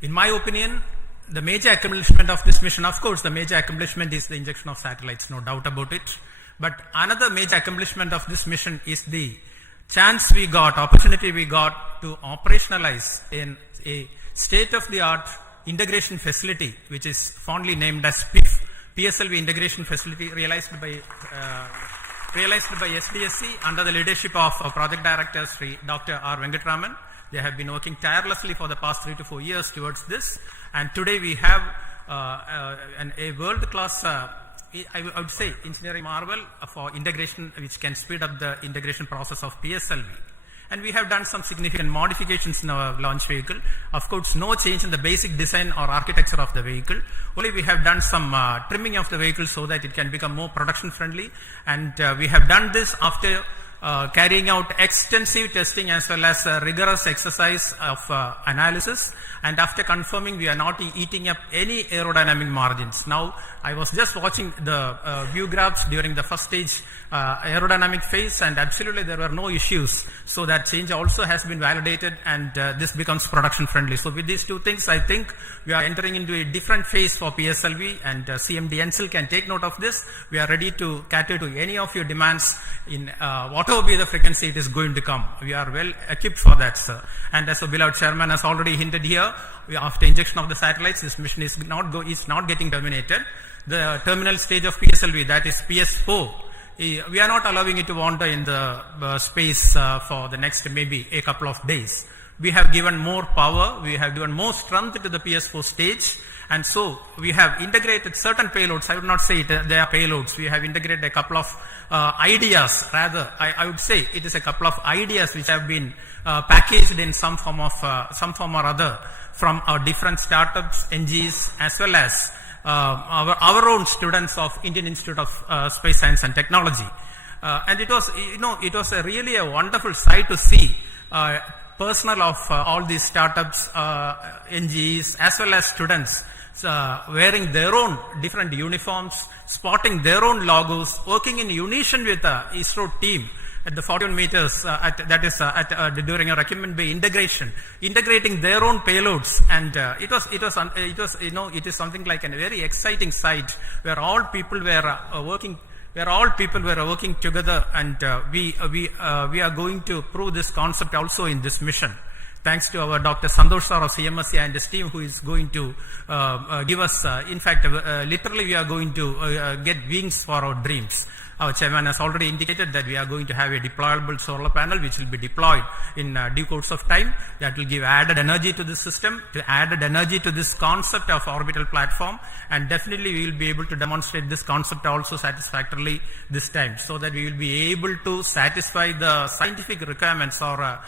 In my opinion, the major accomplishment of this mission, of course, the major accomplishment is the injection of satellites, no doubt about it. But another major accomplishment of this mission is the chance we got, opportunity we got to operationalize in a state-of-the-art integration facility, which is fondly named as PSLV Integration Facility, realized by SDSC under the leadership of Project Director Sri Dr. R. Venkatraman. They have been working tirelessly for the past 3 to 4 years towards this, and today we have a world-class, I would say, engineering marvel for integration, which can speed up the integration process of PSLV. and we have done some significant modifications in our launch vehicle. Of course, no change in the basic design or architecture of the vehicle. Only we have done some trimming of the vehicle so that it can become more production friendly, and we have done this after carrying out extensive testing as well as rigorous exercise of analysis, and after confirming we are not eating up any aerodynamic margins. Now, I was just watching the view graphs during the first stage aerodynamic phase, and absolutely there were no issues. So that change also has been validated, and this becomes production friendly. So with these two things, I think we are entering into a different phase for PSLV, and CMD NCL can take note of this. We are ready to cater to any of your demands in whatever be the frequency it is going to come. We are well equipped for that, sir. And as the beloved chairman has already hinted here, after injection of the satellites, this mission is not getting terminated. The terminal stage of PSLV, that is PS4, we are not allowing it to wander in the space for the next maybe a couple of days. We have given more power, we have given more strength to the PS4 stage, and so we have integrated certain payloads. I would not say they are payloads. We have integrated a couple of ideas, rather I would say it is a couple of ideas which have been packaged in some form or other from our different startups, NGs, as well as our own students of Indian Institute of Space Science and Technology. And it was really a wonderful sight to see personnel of all these startups, NGs, as well as students wearing their own different uniforms, spotting their own logos, working in unison with the ISRO team at the 41 meters, during a Recumbent Bay integration, integrating their own payloads, and it is something like a very exciting sight where all people were working. Where all people were working together, and we are going to prove this concept also in this mission. Thanks to our Dr. Santosh sir of CMSC and his team, who is going to give us, literally we are going to get wings for our dreams. Our chairman has already indicated that we are going to have a deployable solar panel which will be deployed in due course of time. That will give added energy to the system, added energy to this concept of orbital platform, and definitely we will be able to demonstrate this concept also satisfactorily this time, so that we will be able to satisfy the scientific requirements or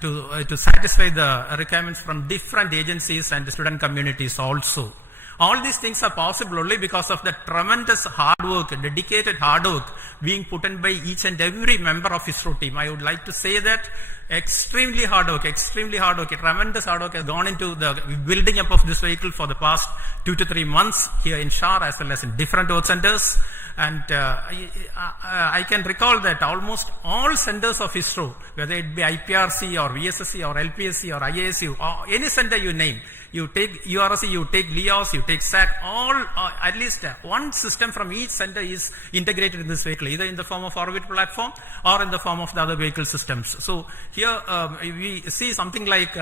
to satisfy the requirements from different agencies and the student communities also. All these things are possible only because of the tremendous hard work, dedicated hard work being put in by each and every member of ISRO team. I would like to say that extremely hard work, a tremendous hard work has gone into the building up of this vehicle for the past 2 to 3 months here in Shar as well as in different work centers. And I can recall that almost all centers of ISRO, whether it be IPRC or VSSC or LPSC or IASU or any center you name, you take URC, you take LEOS, you take SAT, all at least one system from each center is integrated in this vehicle, either in the form of orbit platform or in the form of the other vehicle systems. So here we see something like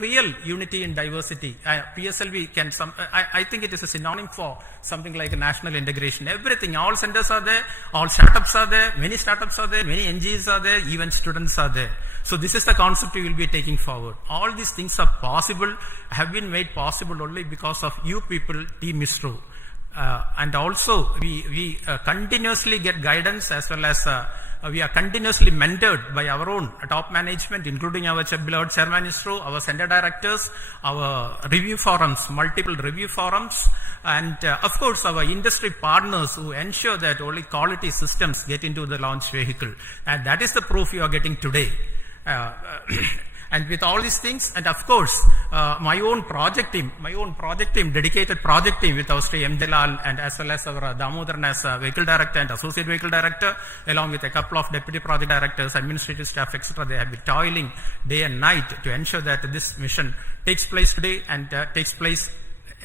real unity in diversity. PSLV can I think it is a synonym for something like a national integration. Everything, all centers are there, all startups are there, many startups are there, many NGOs are there, even students are there. So this is the concept we will be taking forward. All these things are possible, have been made possible only because of you people, Team ISRO. And also we continuously get guidance as well as we are continuously mentored by our own top management, including our beloved chairman ISRO, our center directors, our review forums, multiple review forums, and of course our industry partners who ensure that only quality systems get into the launch vehicle. And that is the proof you are getting today. And with all these things, and of course, my own project team, dedicated project team with our Sri M. Dalal and as well as our Damodaran as vehicle director and associate vehicle director, along with a couple of deputy project directors, administrative staff, etc. They have been toiling day and night to ensure that this mission takes place today and takes place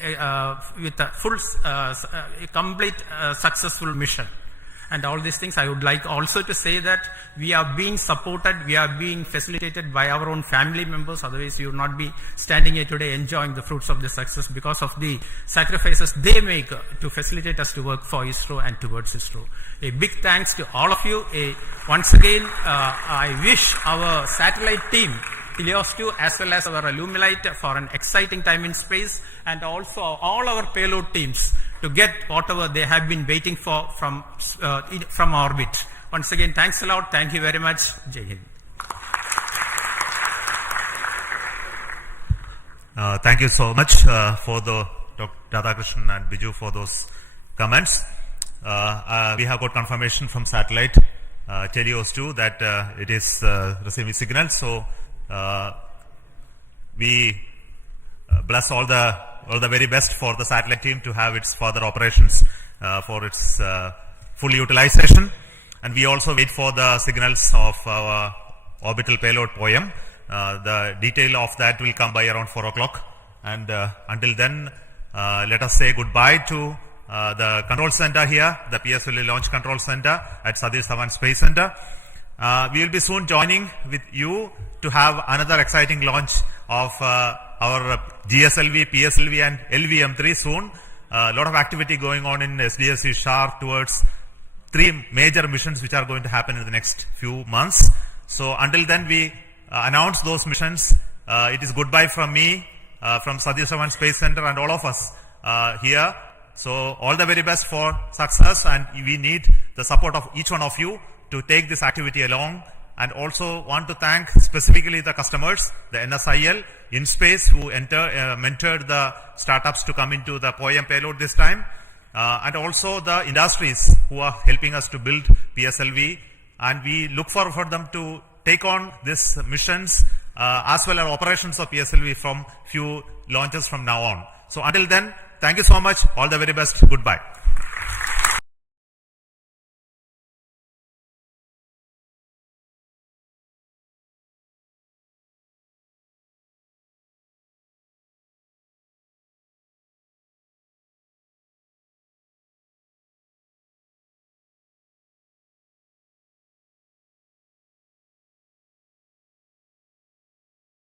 with a full, complete, successful mission. And all these things, I would like also to say that we are being supported, we are being facilitated by our own family members. Otherwise, we would not be standing here today enjoying the fruits of the success because of the sacrifices they make to facilitate us to work for ISRO and towards ISRO. A big thanks to all of you. Once again, I wish our satellite team, Helios 2 as well as our Illumilite, for an exciting time in space, and also all our payload teams to get whatever they have been waiting for from orbit. Once again, thanks a lot. Thank you very much. Jai Hind. Thank you so much for the Dr. Radhakrishnan and Biju for those comments. We have got confirmation from satellite Telios 2 that it is receiving signals. So we bless all the very best for the satellite team to have its further operations for its full utilization. And we also wait for the signals of our orbital payload POEM. The detail of that will come by around 4 o'clock. And until then, let us say goodbye to the control center here, the PSLV Launch Control Center at Satish Dhawan Space Center. We will be soon joining with you to have another exciting launch of our GSLV, PSLV and LVM3 soon. A lot of activity going on in SDSC SHAR towards 3 major missions which are going to happen in the next few months. So until then, we announce those missions. It is goodbye from me, from Satish Dhawan Space Center and all of us here. So all the very best for success, and we need the support of each one of you to take this activity along. And also want to thank specifically the customers, the NSIL, InSpace, who mentored the startups to come into the POEM payload this time. And also the industries who are helping us to build PSLV. And we look forward for them to take on these missions as well as operations of PSLV from few launches from now on. So until then, thank you so much. All the very best. Goodbye.